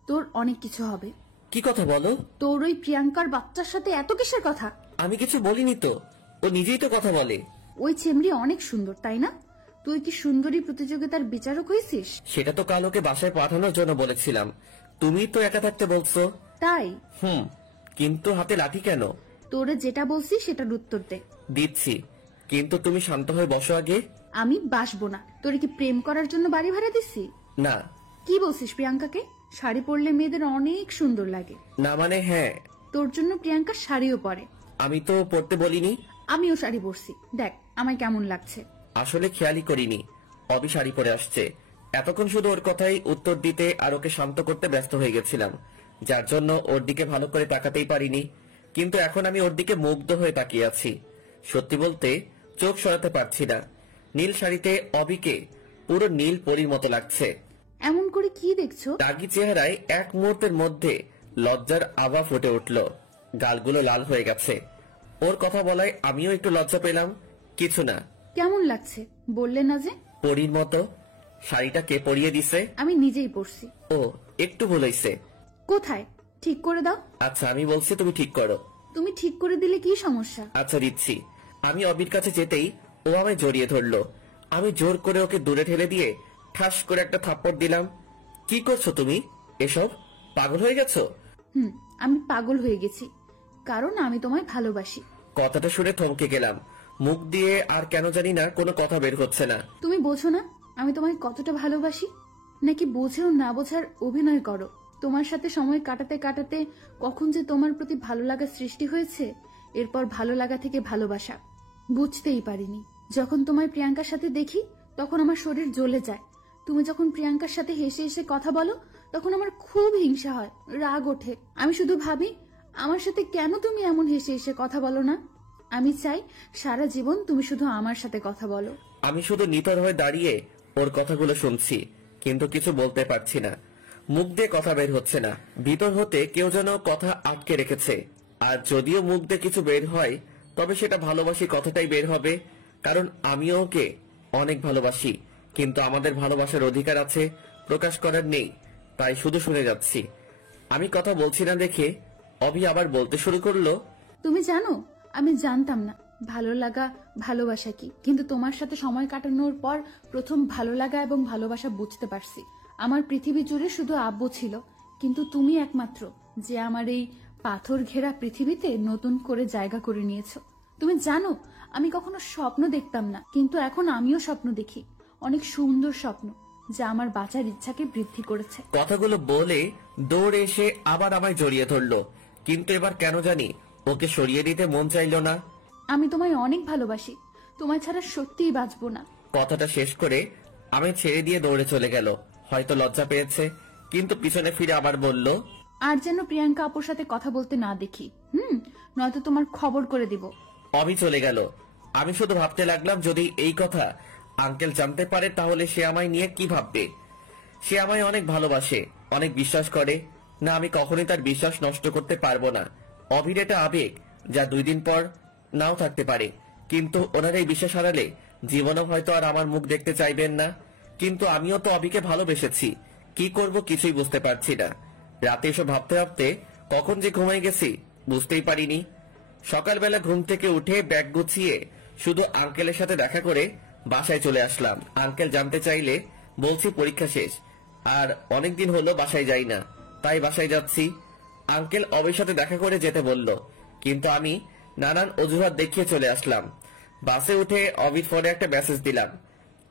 তোর অনেক কিছু হবে। কি কথা বলো? তোর ওই প্রিয়াঙ্কার বাচ্চার সাথে এত কিসের কথা? আমি কিছু বলিনি তো, ও নিজেই তো কথা বলে। ওই চেমড়ি অনেক সুন্দর, তাই না? তুই কি সুন্দরী প্রতিযোগিতার বিচারক হয়েছিস? সেটা তো কাল ওকে বাসায় পাঠানোর জন্য বলেছিলাম। তুমি তো একা থাকতে বলছো। তাই? কিন্তু হাতে লাঠি কেন? তোরে যেটা বলছি সেটার উত্তর দে। দিচ্ছি, কিন্তু তুমি শান্ত হয়ে বসো আগে। আমি বাসবো না। তোরে কি প্রেম করার জন্য বাড়ি ভাড়া দিছি? না। কি বলছিস প্রিয়াঙ্কাকে? শাড়ি পরলে মেয়েদের অনেক সুন্দর লাগে। না মানে হ্যাঁ, তোর জন্য প্রিয়াঙ্কা শাড়িও পরে। আমি তো পড়তে বলিনি। আমিও শাড়ি পরছি, দেখ আমায় কেমন লাগছে। আসলে খেয়ালই করিনি অবি শাড়ি পরে আসছে। এতক্ষণ শুধু ওর কথাই উত্তর দিতে আর ওকে শান্ত করতে ব্যস্ত হয়ে গেছিলাম, যার জন্য ওর দিকে ভালো করে তাকাতেই পারিনি। কিন্তু এখন আমি ওর দিকে মুগ্ধ হয়ে তাকিয়ে আছি। সত্যি বলতে চোখ সরাতে পারছি না। নীল শাড়িতে অবিকে পুরো নীল পরীর মতো লাগছে। এমন করে কি দেখছো? রাগী চেহারায় এক মুহূর্তের মধ্যে লজ্জার আভা ফুটে উঠল, গালগুলো লাল হয়ে গেছে। ওর কথা বলায় আমিও একটু লজ্জা পেলাম। কিছু না। কেমন লাগছে বললে না যে? পরীর মতো। শাড়িটা কে পরিয়ে দিছে? আমি নিজেই পরছি। ও, একটু ভুল হইছে। কোথায়? ঠিক করে দাও। আচ্ছা, আমি বলছি তুমি ঠিক করো। তুমি ঠিক করে দিলে কি সমস্যা? আচ্ছা, দিচ্ছি। আমি অবির কাছে যেতেই ও আমায় জড়িয়ে ধরলো। আমি জোর করে ওকে দূরে ঠেলে দিয়ে ঠাস করে একটা থাপ্পড় দিলাম। কি করছো তুমি? এসব পাগল হয়ে গেছো? আমি পাগল হয়ে গেছি, কারণ আমি তোমায় ভালোবাসি। কথাটা শুনে থমকে গেলাম। মুখ দিয়ে আর কেন জানি না কোনো কথা বের হচ্ছে না। তুমি বোঝো না আমি তোমায় কতটা ভালোবাসি? নাকি বোঝেও না বোঝার অভিনয় করো? তোমার সাথে সময় কাটাতে কাটাতে কখন যে তোমার প্রতি ভালো লাগা সৃষ্টি হয়েছে, এরপর ভালো লাগা থেকে ভালোবাসা, বুঝতেই পারিনি। যখন তোমায় প্রিয়াঙ্কার সাথে দেখি তখন আমার শরীর জ্বলে যায়। তুমি যখন প্রিয়াঙ্কার সাথে হেসে হেসে কথা বলো তখন আমার খুব হিংসা হয়, রাগ ওঠে। আমি শুধু ভাবি আমার সাথে কেন তুমি এমন হেসে হেসে কথা বলো না? আমি চাই সারা জীবন তুমি শুধু আমার সাথে কথা বলো। আমি শুধু নিতর হয়ে দাঁড়িয়ে ওর কথাগুলো শুনছি, কিন্তু কিছু বলতে পারছি না। মুখ দিয়ে কথা বের হচ্ছে না। ভিতর হতে কেউ যেন কথা আটকে রেখেছে। আর যদিও মুখ দিয়ে কিছু বের হয়, তবে সেটা ভালোবাসি কথাটাই বের হবে। কারণ আমিও ওকে অনেক ভালোবাসি, কিন্তু আমাদের ভালোবাসার অধিকার আছে, প্রকাশ করার নেই। তাই শুধু শুনে যাচ্ছি। আমি কথা বলছি না দেখে অভি আবার বলতে শুরু করলো, তুমি জানো আমি জানতাম না ভালো লাগা ভালোবাসা কি, কিন্তু তোমার সাথে সময় কাটানোর পর প্রথম ভালো লাগা এবং ভালোবাসা বুঝতে পারছি। আমার পৃথিবী জুড়ে শুধু আব্বু ছিল, কিন্তু তুমি একমাত্র যে আমার এই পাথর ঘেরা পৃথিবীতে নতুন করে জায়গা করে নিয়েছো। তুমি জানো আমি কখনো স্বপ্ন দেখতাম না, কিন্তু এখন আমিও স্বপ্ন দেখি, অনেক সুন্দর স্বপ্ন যা আমার বাঁচার ইচ্ছাকে বৃদ্ধি করেছে। কথাগুলো বলে দৌড়ে এসে আবার আমায় জড়িয়ে ধরলো, কিন্তু এবার কেন জানি ওকে সরিয়ে দিতে মন চাইলো না। আমি তোমায় অনেক ভালোবাসি, তোমায় ছাড়া সত্যিই বাঁচবো না। কথাটা শেষ করে আমি ছেড়ে দিয়ে দৌড়ে চলে গেল। হয়তো লজ্জা পেয়েছে, কিন্তু পিছনে ফিরে আবার বলল, আর যেন প্রিয়াঙ্কা আপুর সাথে কথা বলতে না দেখি, নয়তো তোমার খবর করে দিব। অভি চলে গেল। আমি শুধু ভাবতে লাগলাম, যদি এই কথা আঙ্কেল জানতে পারে তাহলে সে আমায় নিয়ে কি ভাববে। সে আমায় অনেক ভালোবাসে, অনেক বিশ্বাস করে। না, আমি কখনোই তার বিশ্বাস নষ্ট করতে পারবো না। অভির এটা আবেগ যা 2 দিন পর নাও থাকতে পারে, কিন্তু ওনার এই বিশ্বাস হারালে জীবনেও হয়তো আর আমার মুখ দেখতে চাইবেন না। কিন্তু আমিও তো অভিকে ভালোবেসেছি, কি করব কিছুই বুঝতে পারছি না। রাতে এসব ভাবতে ভাবতে কখন যে ঘুমাই গেছি বুঝতেই পারিনি। সকালবেলা ঘুম থেকে উঠে ব্যাগ গুছিয়ে শুধু আঙ্কেলের সাথে দেখা করে বাসায় চলে আসলাম। আঙ্কেল জানতে চাইলে বলছি পরীক্ষা শেষ, আর অনেকদিন হলো বাসায় যাই না, তাই বাসায় যাচ্ছি। আঙ্কেল অবির সাথে দেখা করে যেতে বলল, কিন্তু আমি নানান অজুহাত দেখিয়ে চলে আসলাম। বাসে উঠে অবির ফোনে একটা মেসেজ দিলাম,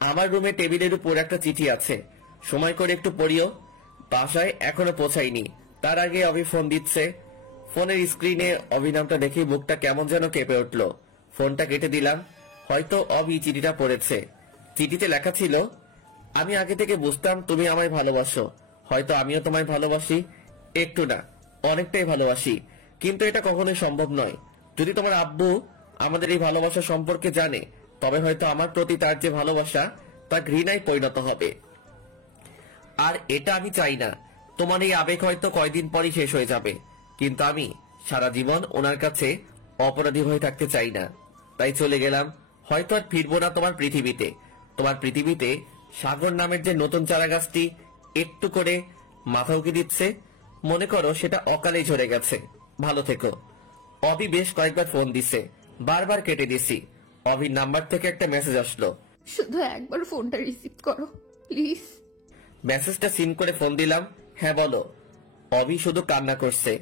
আমার রুমে টেবিলের উপর একটা চিঠি আছে, সময় করে একটু পড়িও। বাসায় এখনো পৌঁছাইনি, তার আগে অভি ফোন দিচ্ছে। ফোনের স্ক্রিনে অভি নামটা দেখে মুখটা কেমন যেন কেঁপে উঠলো। ফোনটা কেটে দিলাম। হয়তো অভি চিঠিটা পড়েছে। চিঠিতে লেখা ছিল, আমি আগে থেকে বুঝতাম তুমি আমায় ভালোবাসো, হয়তো আমিও তোমায় ভালোবাসি, একটু না অনেকটাই ভালোবাসি, কিন্তু এটা কখনোই সম্ভব নয়। যদি তোমার আব্বু আমাদের এই ভালোবাসা সম্পর্কে জানে, তবে হয়তো আমার প্রতি তার যে ভালোবাসা তা ঘৃণায় পরিণত হবে। আর এটা আমি চাই না। তোমার এই আবেগ হয়তো কয়দিন পরই শেষ হয়ে যাবে, কিন্তু আমি সারা জীবন ওনার কাছে অপরাধী হয়ে থাকতে চাই না। তাই চলে গেলাম। হয়তো আর ফিরবো না তোমার পৃথিবীতে। তোমার পৃথিবীতে সাগর নামের যে নতুন চারা গাছটি একটু করে মাথা উঁকি দিচ্ছে, মনে করো সেটা অকালেই ঝরে গেছে। ভালো থেকো। অভি বেশ কয়েকবার ফোন দিছে, বারবার কেটে দিছি। অভির নাম্বার থেকে একটা মেসেজ আসলো, শুধু একবার ফোনটা রিসিভ করো প্লিজ। মেসেজটা সিন করে ফোন দিলাম। হ্যাঁ বলো। অভি শুধু কান্না করছে,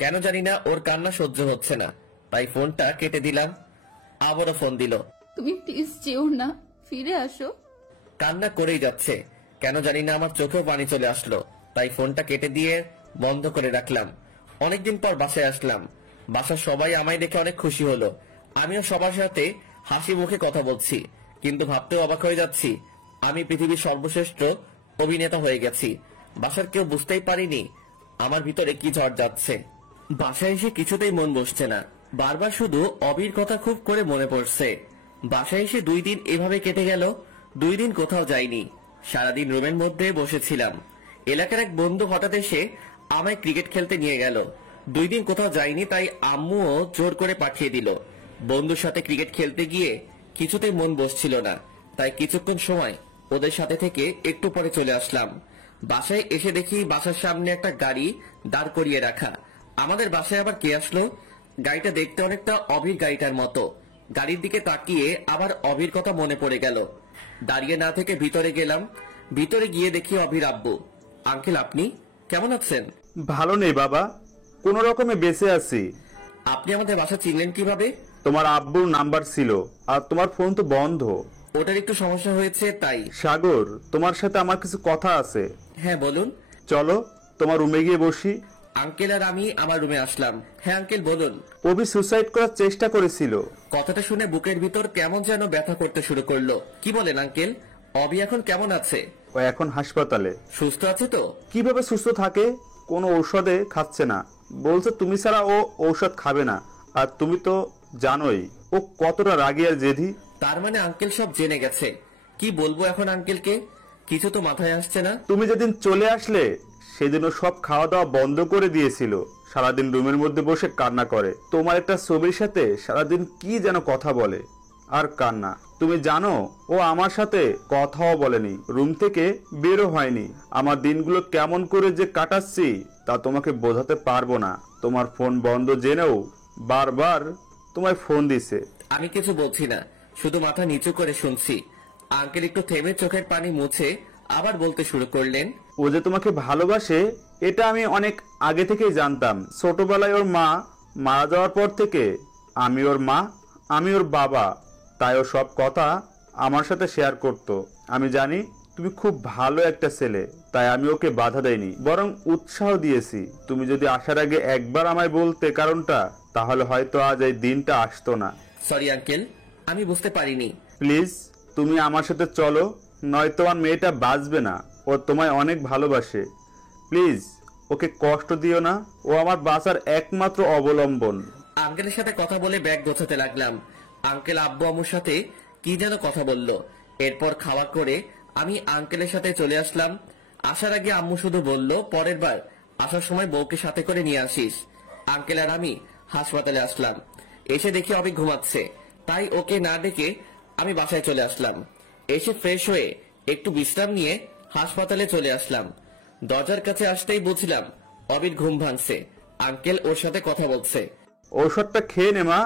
কেন জানি না ওর কান্না সহ্য হচ্ছে না, তাই ফোনটা কেটে দিলাম। আবারও ফোন দিল, তুমি প্লিজ যেও না, ফিরে আসো। কান্না করেই যাচ্ছে, কেন জানি না আমার চোখেও পানি চলে আসলো, তাই ফোনটা কেটে দিয়ে বন্ধ করে রাখলাম। অনেকদিন পর বাসায় আসলাম। বাসার সবাই আমায় দেখে অনেক খুশি হলো। আমিও সবার সাথে হাসি মুখে কথা বলছি, কিন্তু ভাবতেও অবাক হয়ে যাচ্ছি আমি পৃথিবীর সর্বশ্রেষ্ঠ অভিনেতা হয়ে গেছি। বাসার কেউ বুঝতেই পারিনি আমার ভিতরে কি ঝড় যাচ্ছে। বাসায় এসে কিছুতেই মন বসছে না, বারবার শুধু অবির কথা খুব করে মনে পড়ছে। বাসায় এসে 2 দিন এভাবে কেটে গেল। 2 দিন কোথাও যাইনি, সারাদিন রুমের মধ্যে বসেছিলাম। এলাকার এক বন্ধু হঠাৎ এসে আমায় ক্রিকেট খেলতে নিয়ে গেল। 2 দিন কোথাও যাইনি, তাই আম্মুও জোর করে পাঠিয়ে দিল। বন্ধুর সাথে ক্রিকেট খেলতে গিয়ে কিছুতেই মন বসছিল না, তাই কিছুক্ষণ সময় ওদের সাথে থেকে একটু পরে চলে আসলাম। বাসায় এসে দেখি বাসার সামনে একটা গাড়ি দাঁড় করিয়ে রাখা। আমাদের বাসায় আবার কে আসলো? গাড়িটা দেখতে অনেকটা অভির গাড়িটার মতো। গাড়ির দিকে তাকিয়ে আবার অভির কথা মনে পড়ে গেল। দাঁড়িয়ে না থেকে ভিতরে গেলাম। ভিতরে গিয়ে দেখি অভির আব্বু। আঙ্কেল, আপনি কেমন আছেন? ভালো নেই বাবা, কোন রকমে বেঁচে আছি। আপনি আমাদের বাসা চিনলেন কিভাবে? তোমার আব্বুর নাম্বার ছিল, আর তোমার ফোন তো বন্ধ। ওটার একটু সমস্যা হয়েছে তাই। সাগর, তোমার সাথে আমার কিছু কথা আছে। হ্যাঁ বলুন। চলো তোমার রুমে গিয়ে বসি। আঙ্কেল আর আমি আমার রুমে আসলাম। হ্যাঁ আঙ্কেল বলুন। অভি সুসাইড করার চেষ্টা করেছিল। কথাটা শুনে বুকের ভিতর কেমন যেন ব্যথা করতে শুরু করলো। কি বলেন আঙ্কেল? অবি এখন কেমন আছে? ও এখন হাসপাতালে। সুস্থ আছে তো? কিভাবে সুস্থ থাকে? কোনো ঔষধে খাচ্ছে না, বলছে তুমি ছাড়া ও ঔষধ খাবে না। আর তুমি তো জানোই ও কতটা রাগী আর জেদি। তার মানে আঙ্কেল সব জেনে গেছে। কি বলবো এখন আঙ্কেলকে? কিছু তো মাথায় আসছে না। তুমি যেদিন চলে আসলে সেদিনও সব খাওয়া দাওয়া বন্ধ করে দিয়েছিল। সারাদিন রুমের মধ্যে বসে কান্না করে। তোমার একটা ছবির সাথে সারাদিন কি যেন কথা বলে আর কান্না। তুমি জানো ও আমার সাথে কথাও বলেনি, রুম থেকে বেরো হয়নি। আমার দিনগুলো কেমন করে যে কাটাচ্ছি তা তোমাকে বোঝাতে পারবো না। তোমার ফোন বন্ধ জেনেও বারবার তোমায় ফোন দিছে। আমি কিছু বলছি না, শুধু মাথা নিচু করে শুনছি। আঙ্কেল একটু থেমে চোখের পানি মুছে আবার বলতে শুরু করলেন। ও যে তোমাকে ভালোবাসে এটা আমি অনেক আগে থেকেই জানতাম। ছোটবেলায় ওর মা মারা যাওয়ার পর থেকে আমি ওর মা, আমি ওর বাবা, তাই ও সব কথা আমার সাথে শেয়ার করত। আমি জানি তুমি খুব ভালো একটা ছেলে, তাই আমি ওকে বাধা দেইনি, বরং উৎসাহ দিয়েছি। তুমি যদি আসার আগে একবার আমায় বলতে কারণটা, তাহলে হয়তো আজ এই দিনটা আসতো না। সরি আঙ্কেল, আমি বুঝতে পারিনি। প্লিজ তুমি আমার সাথে চলো, নয়তো আমার মেয়েটা বাঁচবে না। ও তোমায় অনেক ভালোবাসে, প্লিজ ওকে কষ্ট দিও না। ও আমার বাঁচার একমাত্র অবলম্বন। আঙ্কেলের সাথে কথা বলে ব্যাগ গোছাতে লাগলাম। আঙ্কেল আব্বু আম্মুর সাথে কি যেন কথা বলল। এরপর খাওয়া করে আমি আঙ্কেলের সাথে চলে আসলাম। আসার আগে আম্মু শুধু বলল, পরের বার আসার সময় বউকে সাথে করে নিয়ে আসিস। আঙ্কেল আর আমি হাসপাতালে আসলাম। এসে দেখি অবি ঘুমাচ্ছে, তাই ওকে না ডেকে আমি বাসায় চলে আসলাম। এসে ফ্রেশ হয়ে একটু বিশ্রাম নিয়ে হাসপাতালে চলে আসলাম। দরজার কাছে আসতেই বুঝলাম অবির ঘুম ভাঙছে। আঙ্কেল ওর সাথে কথা বলছে। ঔষধটা খেয়ে নে মা,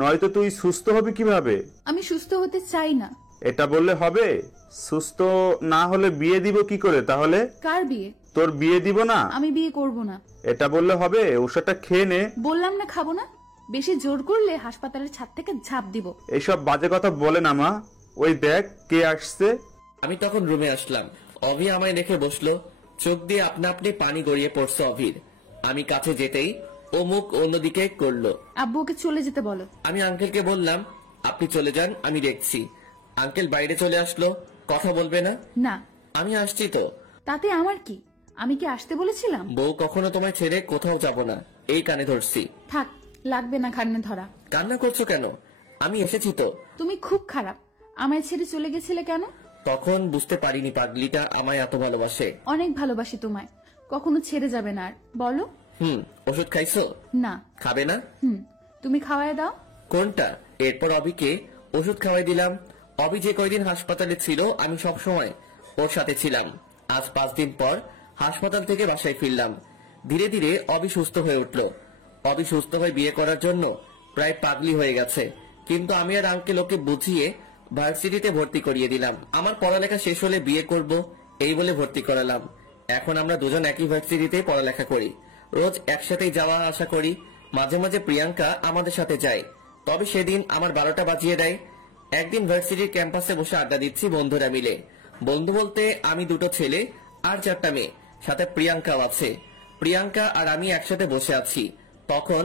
নয়তো তুই সুস্থ হবি কিভাবে? আমি সুস্থ হতে চাই না। এটা বললে হবে? সুস্থ না হলে বিয়ে দিব কি করে তাহলে? কার বিয়ে? তোর বিয়ে দিব না? আমি বিয়ে করব না। এটা বললে হবে? ওষুধটা খেয়ে নে। বললাম না খাবো না। বেশি জোর করলে হাসপাতালের ছাদ থেকে ঝাঁপ দিব। এইসব বাজে কথা বলে না মা। ওই দেখ কে আসছে। আমি তখন রুমে আসলাম। অভি আমায় দেখে বসলো। চোখ দিয়ে আপনা আপনি পানি গড়িয়ে পড়ছে অভির। আমি কাছে যেতেই ও মুখ অন্যদিকে করলো। আব্বুকে চলে যেতে বলো। আমি আঙ্কেলকে বললাম, আপনি চলে যান, আমি দেখছি। আঙ্কেল বাইরে চলে আসলো। কথা বলবে না? না। আমি আসছি তো। তাতে আমার কি? আমি কি আসতে বলেছিলাম? বউ কখনো তোমায় ছেড়ে কোথাও যাব না, এই কানে ধরছি। থাক, লাগবে না কান্না ধরা। কান্না করছো কেন? আমি এসেছি তো। তুমি খুব খারাপ। আমায় ছেড়ে চলে গেছিলে কেন? তখন বুঝতে পারিনি পাগলিটা আমায় এত ভালোবাসে। অনেক ভালোবাসি তোমায়, কখনো ছেড়ে যাবে না। আর বলো। ওষুধ খাইছো? না। খাবে না? তুমি খাওয়ায় দাও। কোনটা? এরপর অবিকে ওষুধ খাওয়াই দিলাম। অবি যে কয়দিন হাসপাতালে ছিল আমি সব সময় ওর সাথে ছিলাম। আজ 5 দিন পর হাসপাতাল থেকে বাসায় ফিরলাম। ধীরে ধীরে অবি সুস্থ হয়ে উঠল। অবি সুস্থ হয়ে বিয়ে করার জন্য প্রায় পাগলি হয়ে গেছে, কিন্তু আমি আর আঙ্কেল ওকে বুঝিয়ে ভার্সিটিতে ভর্তি করিয়ে দিলাম। আমার পড়ালেখা শেষ হলে বিয়ে করব এই বলে ভর্তি করালাম। এখন আমরা দুজন একই ভার্সিটিতে পড়ালেখা করি, রোজ একসাথেই যাওয়া আসা করি। মাঝে মাঝে প্রিয়াঙ্কা আমাদের সাথে যায়, তবে সেদিন আমার 12টা বাজিয়ে দেয়। একদিন ভার্সিটির ক্যাম্পাসে বসে আড্ডা দিচ্ছি বন্ধুরা মিলে। বন্ধু বলতে আমি 2টো ছেলে আর 4টা মেয়ে, সাথে প্রিয়াঙ্কাও আছে। প্রিয়াঙ্কা আর আমি একসাথে বসে আছি, তখন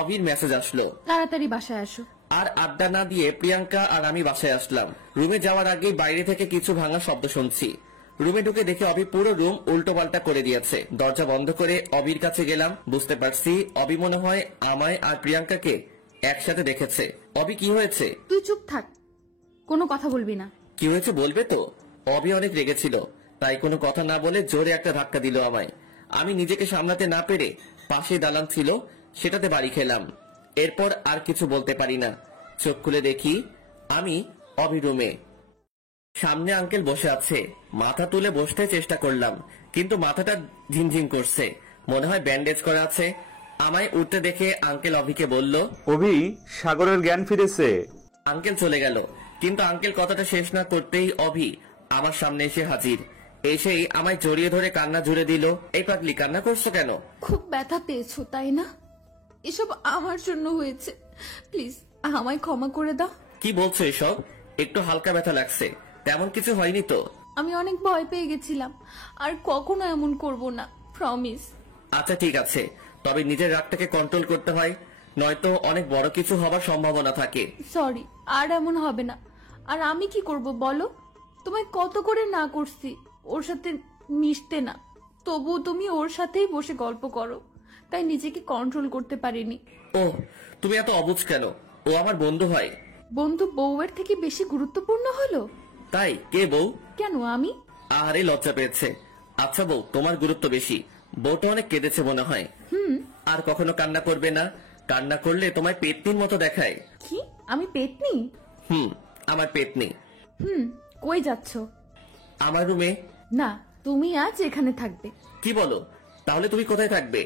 অভির মেসেজ আসলো। তাড়াতাড়ি বাসায় আসো। আর আড্ডা না দিয়ে প্রিয়াঙ্কা আর আমি বাসায় আসলাম। রুমে যাওয়ার আগেই বাইরে থেকে কিছু ভাঙা শব্দ শুনছি। রুমে ঢুকে দেখে অভি পুরো রুম উল্টো পাল্টা করে দিয়েছে। দরজা বন্ধ করে অভির কাছে গেলাম। বুঝতে পারছি অভি মনে হয় আমায় আর প্রিয়াঙ্কাকে একসাথে দেখেছে। অভি, কি হয়েছে? তুই চুপ থাক, কোনো কথা বলবি না। কি হয়েছে বলবে তো? অভি অনেক রেগেছিল, তাই কোনো কথা না বলে জোরে একটা ধাক্কা দিল আমায়। আমি নিজেকে সামলাতে না পেরে পাশে দালান ছিল, সেটাতে বাড়ি খেলাম। এরপর আর কিছু বলতে পারি না। চোখ খুলে দেখি আমি অভি রুমে। সামনে আঙ্কেল বসে আছে। মাথা তুলে বসতে চেষ্টা করলাম, কিন্তু মাথাটা ঝিমঝিম করছে, মনে হয় ব্যান্ডেজ করা আছে। আমায় উঠতে দেখে আঙ্কেল অভিকে বলল, অভি, সাগরের জ্ঞান ফিরেছে। আঙ্কেল চলে গেল, কিন্তু আঙ্কেল কথাটা শেষ না করতেই অভি আমার সামনে এসে হাজির। এসেই আমায় জড়িয়ে ধরে কান্না জুড়ে দিল। এই পাগলি, কান্না করছো কেন? খুব ব্যথা পেয়েছো তাই না? এসব আমার জন্য হয়েছে, প্লিজ আমায় ক্ষমা করে দাও। কি বলছো এসব? একটু হালকা ব্যথা লাগছে, তেমন কিছু হয়নি তো? আমি অনেক ভয় পেয়ে গেছিলাম, আর কখনো এমন করব না, প্রমিস। আচ্ছা ঠিক আছে, তবে নিজের রাগটাকে কন্ট্রোল করতে হয়, নয়তো অনেক বড় কিছু হবার সম্ভাবনা থাকে। সরি, আর এমন হবে না। আর আমি কি করব বলো? তোমায় কত করে না করছি ওর সাথে মিশতে না, তবুও তুমি ওর সাথেই বসে গল্প করো, তাই নিজেকে কন্ট্রোল করতে পারিনি। ও, তুমি এত অবুঝ কেন? ও আমার বন্ধু হয়। বন্ধু বউয়ের থেকে বেশি গুরুত্বপূর্ণ হলো? তাই? কে বউ? কেন আমি? আরে লজ্জা পেয়েছে। আচ্ছা বউ, তোমার গুরুত্ব বেশি। বউটা অনেক কেঁদেছে মনে হয়। আর কখনো কান্না করবে না, কান্না করলে তোমায় পেতনির মতো দেখায়। কি? আমি পেতনি? আমার পেতনি। কই যাচ্ছ? আমার রুমে। না, তুমি আজ এখানে থাকবে। কি বলো? তাহলে তুমি কোথায় থাকবে?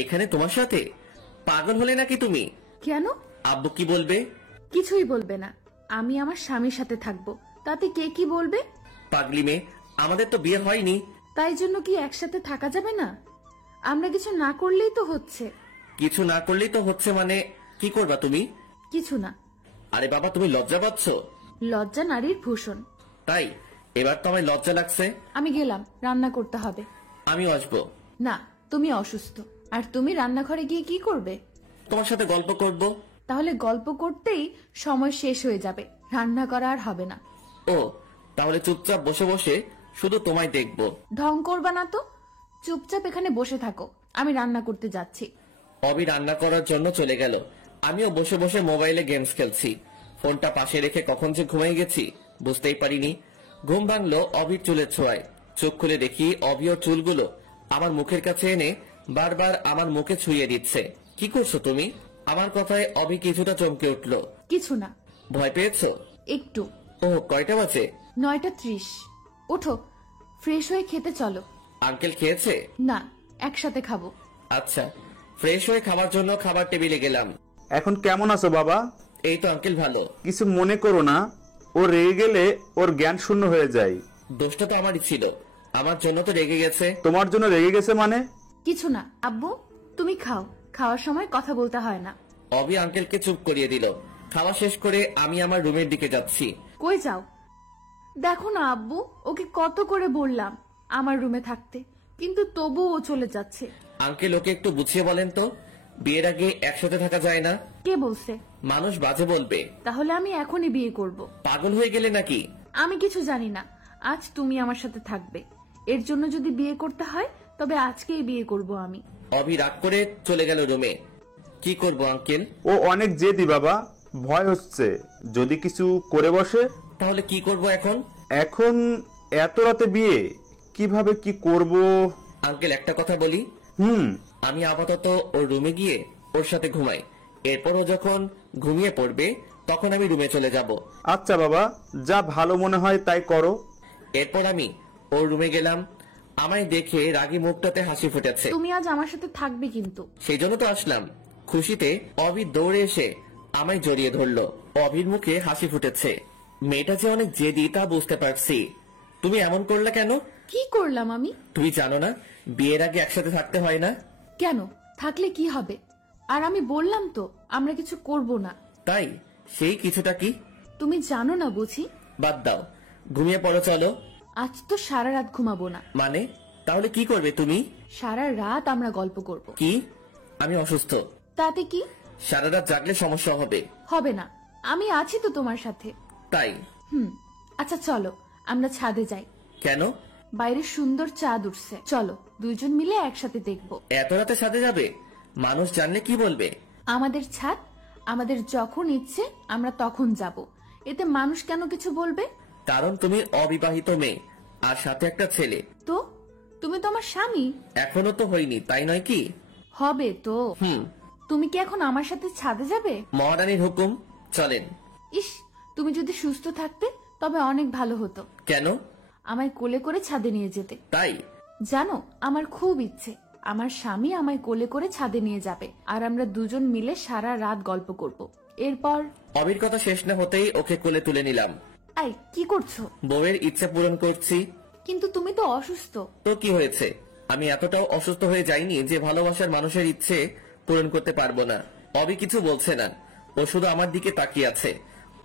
এখানে তোমার সাথে? পাগল হলে নাকি তুমি? কেন? আব্বু কি বলবে? কিছুই বলবে না, আমি আমার স্বামীর সাথে থাকবো, তাতে কে কি বলবে? পাগলি মেয়ে, আমাদের তো বিয়ে হয়নি। তাই জন্য কি একসাথে থাকা যাবে না? আমরা কিছু না করলেই তো হচ্ছে। কিছু না করলেই তো হচ্ছে মানে? কি করবা তুমি? কিছু না। আরে বাবা, তুমি লজ্জা পাচ্ছ? লজ্জা নারীর ভূষণ। তাই? এবার তো আমায় লজ্জা লাগছে। আমি গেলাম, রান্না করতে হবে। আমিও আসবো। না, তুমি অসুস্থ, আর তুমি রান্নাঘরে গিয়ে কি করবে? তোমার সাথে গল্প করব। তাহলে গল্প করতেই সময় শেষ হয়ে যাবে, রান্না করা আর হবে না। ও, তাহলে চুপচাপ বসে বসে শুধু তোমায় দেখবো। ঢং করবা না তো, চুপচাপ এখানে বসে থাকো, আমি রান্না করতে যাচ্ছি। অবি রান্না করার জন্য চলে গেল। আমিও বসে বসে মোবাইলে গেমস খেলছি। ফোনটা পাশে রেখে কখন যে ঘুমিয়ে গেছি বুঝতেই পারিনি। ঘুম ভাঙলো অবির চুলের ছোঁয়ায়। চোখ খুলে দেখি অবি ওর চুলগুলো আমার মুখের কাছে এনে বারবার আমার মুখে ছুঁয়ে দিচ্ছে। কি করছো তুমি? আমার কথায় অবি কিছুটা চমকে উঠলো। কিছু না। ভয় পেয়েছো? একটু। ও, কয়টা বাজে? 9:30। ওঠো, ফ্রেশ হয়ে খেতে চলো। আঙ্কেল খেয়েছে? না, একসাথে খাবো। আচ্ছা। ফ্রেশ হয়ে খাবার জন্য খাবার টেবিলে গেলাম। এখন কেমন আছো বাবা? এই তো আঙ্কেল, ভালো। কিছু মনে করো না, ও রেগে গেলে ওর জ্ঞান শূন্য হয়ে যায়। দোষটা তো আমারই ছিল, আমার জন্য তো রেগে গেছে। তোমার জন্য রেগে গেছে মানে? কিছু না আব্বু, তুমি খাও, খাওয়ার সময় কথা বলতে হয় না। অবি আঙ্কেলকে চুপ করিয়ে দিল। খাওয়া শেষ করে আমি আমার রুমের দিকে যাচ্ছি। কই যাও? দেখো না আব্বু, ওকে কত করে বললাম আমার রুমে থাকতে, কিন্তু তবুও ও চলে যাচ্ছে। আঙ্কেল, ওকে একটু বুঝিয়ে বলেন তো, বিয়ের আগে একসাথে থাকা যায় না। কে বলছে? মানুষ বাজে বলবে। তাহলে আমি এখনই বিয়ে করব। পাগল হয়ে গেলে নাকি? আমি কিছু জানি না, আজ তুমি আমার সাথে থাকবে। এর জন্য যদি বিয়ে করতে হয় তবে আজকেই বিয়ে করব আমি। অবি রাগ করে চলে গেল রুমে। কি করব আঙ্কেল? ও অনেক জেদি বাবা, ভয় হচ্ছে যদি কিছু করে বসে। তাহলে কি করব এখন? এখন এত রাতে বিয়ে, কিভাবে কি করব? আঙ্কেল, একটা কথা বলি। আমি আপাতত ওর রুমে গিয়ে ওর সাথে ঘুমাই। এরপর ও যখন ঘুমিয়ে পড়বে তখন আমি রুমে চলে যাব। আচ্ছা বাবা, যা ভালো মনে হয় তাই করো। এরপর আমি ওর রুমে গেলাম। আমায় দেখে রাগী মুখটাতে হাসি ফুটেছে। তুমি আজ আমার সাথে থাকবে কিন্তু। সেই জন্য তো আসলাম। খুশিতে অভি দৌড়ে এসে আমায় জড়িয়ে ধরলো। অভির মুখে হাসি ফুটেছে। মেয়েটা যে অনেক জেদি তা বুঝতে পারছি। তুমি এমন করলে কেন? কি করলাম আমি? তুমি জানো না বিয়ের আগে একসাথে থাকতে হয় না? কেন? থাকলে কি হবে? আর আমি বললাম তো আমরা কিছু করব না। তাই? সেই কিছুটা কি? তুমি জানো না বুঝি? বাদ দাও, ঘুমিয়ে পড়ো চলো। আজ তো সারা রাত ঘুমাবো না। মানে? তাহলে কি করবে তুমি? সারা রাত আমরা গল্প করব। কি? আমি অসুস্থ। তাতে কি? সারা রাত জাগলে সমস্যা হবে। হবে না, আমি আছি তো তোমার সাথে। তাই? আচ্ছা চলো আমরা ছাদে যাই। কেন? বাইরে সুন্দর চাঁদ উঠছে, চলো দুইজন মিলে একসাথে দেখব। এত রাতে সাথে যাবে? মানুষ জানলে কি বলবে? আমাদের ছাদ, আমাদের যখন ইচ্ছে আমরা তখন যাব, এতে মানুষ কেন কিছু বলবে? কারণ তুমি অবিবাহিত মেয়ে, আর সাথে একটা ছেলে। তো তুমি তো আমার স্বামী। এখনো তো হয়নি, তাই নয় কি? হবে তো। হুম। তুমি কি এখন আমার সাথে ছাদে যাবে? মহারানীর হুকুম, চলেন। ইস, তুমি যদি সুস্থ থাকতে তবে অনেক ভালো হতো। কেন? আমায় কোলে করে ছাদে নিয়ে যেতে। তাই? জানো, আমার খুব ইচ্ছে আমার স্বামী আমায় কোলে করে ছাদে নিয়ে যাবে, আর আমরা দুজন মিলে সারা রাত গল্প করব। এরপর অবির কথা শেষ না হতেই ওকে কোলে তুলে নিলাম। আই, কি করছো? বউয়ের ইচ্ছা পূরণ করছি। কিন্তু তুমি তো অসুস্থ। তো কি হয়েছে? আমি এতটাও অসুস্থ হয়ে যাইনি যে ভালোবাসার মানুষের ইচ্ছে পূরণ করতে পারবো না। অবি কিছু বলছে না, ও শুধু আমার দিকে তাকিয়ে আছে।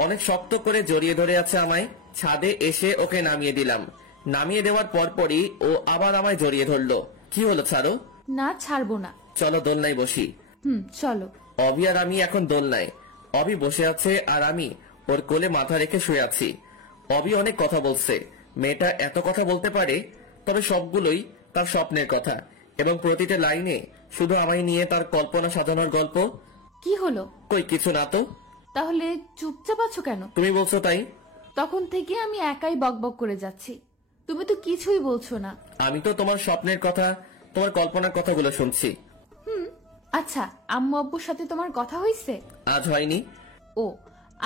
অনেক শক্ত করে জড়িয়ে ধরে আছে আমায়। ছাদে এসে ওকে নামিয়ে দিলাম। নামিয়ে দেওয়ার পরপরই ও আবার আমায় জড়িয়ে ধরলো। কি হলো, ছাড়ো। না, ছাড়বো না। চলো দোলনায় বসি। চলো। অবি আর আমি এখন দোলনায়। অবি বসে আছে আর আমি ওর কোলে মাথা রেখে শুয়ে আছি। অবি অনেক কথা বলছে। মেয়েটা এত কথা বলতে পারে, তবে সবগুলোই তার স্বপ্নের কথা, এবং প্রতিটা লাইনে শুধু আমায় নিয়ে তার কল্পনা সাজানোর গল্প। কি হলো? কই কিছু না তো। তাহলে চুপচাপ আছো কেন? তুমি বলছো তাই। তখন থেকে আমি একাই বকবক করে যাচ্ছি, তুমি তো কিছুই বলছো না। আমি তো তোমার স্বপ্নের কথা, তোমার কল্পনার কথাগুলো শুনছি। আচ্ছা, আম্মু আব্বুর সাথে তোমার কথা হয়েছে? আজ হয়নি। ও,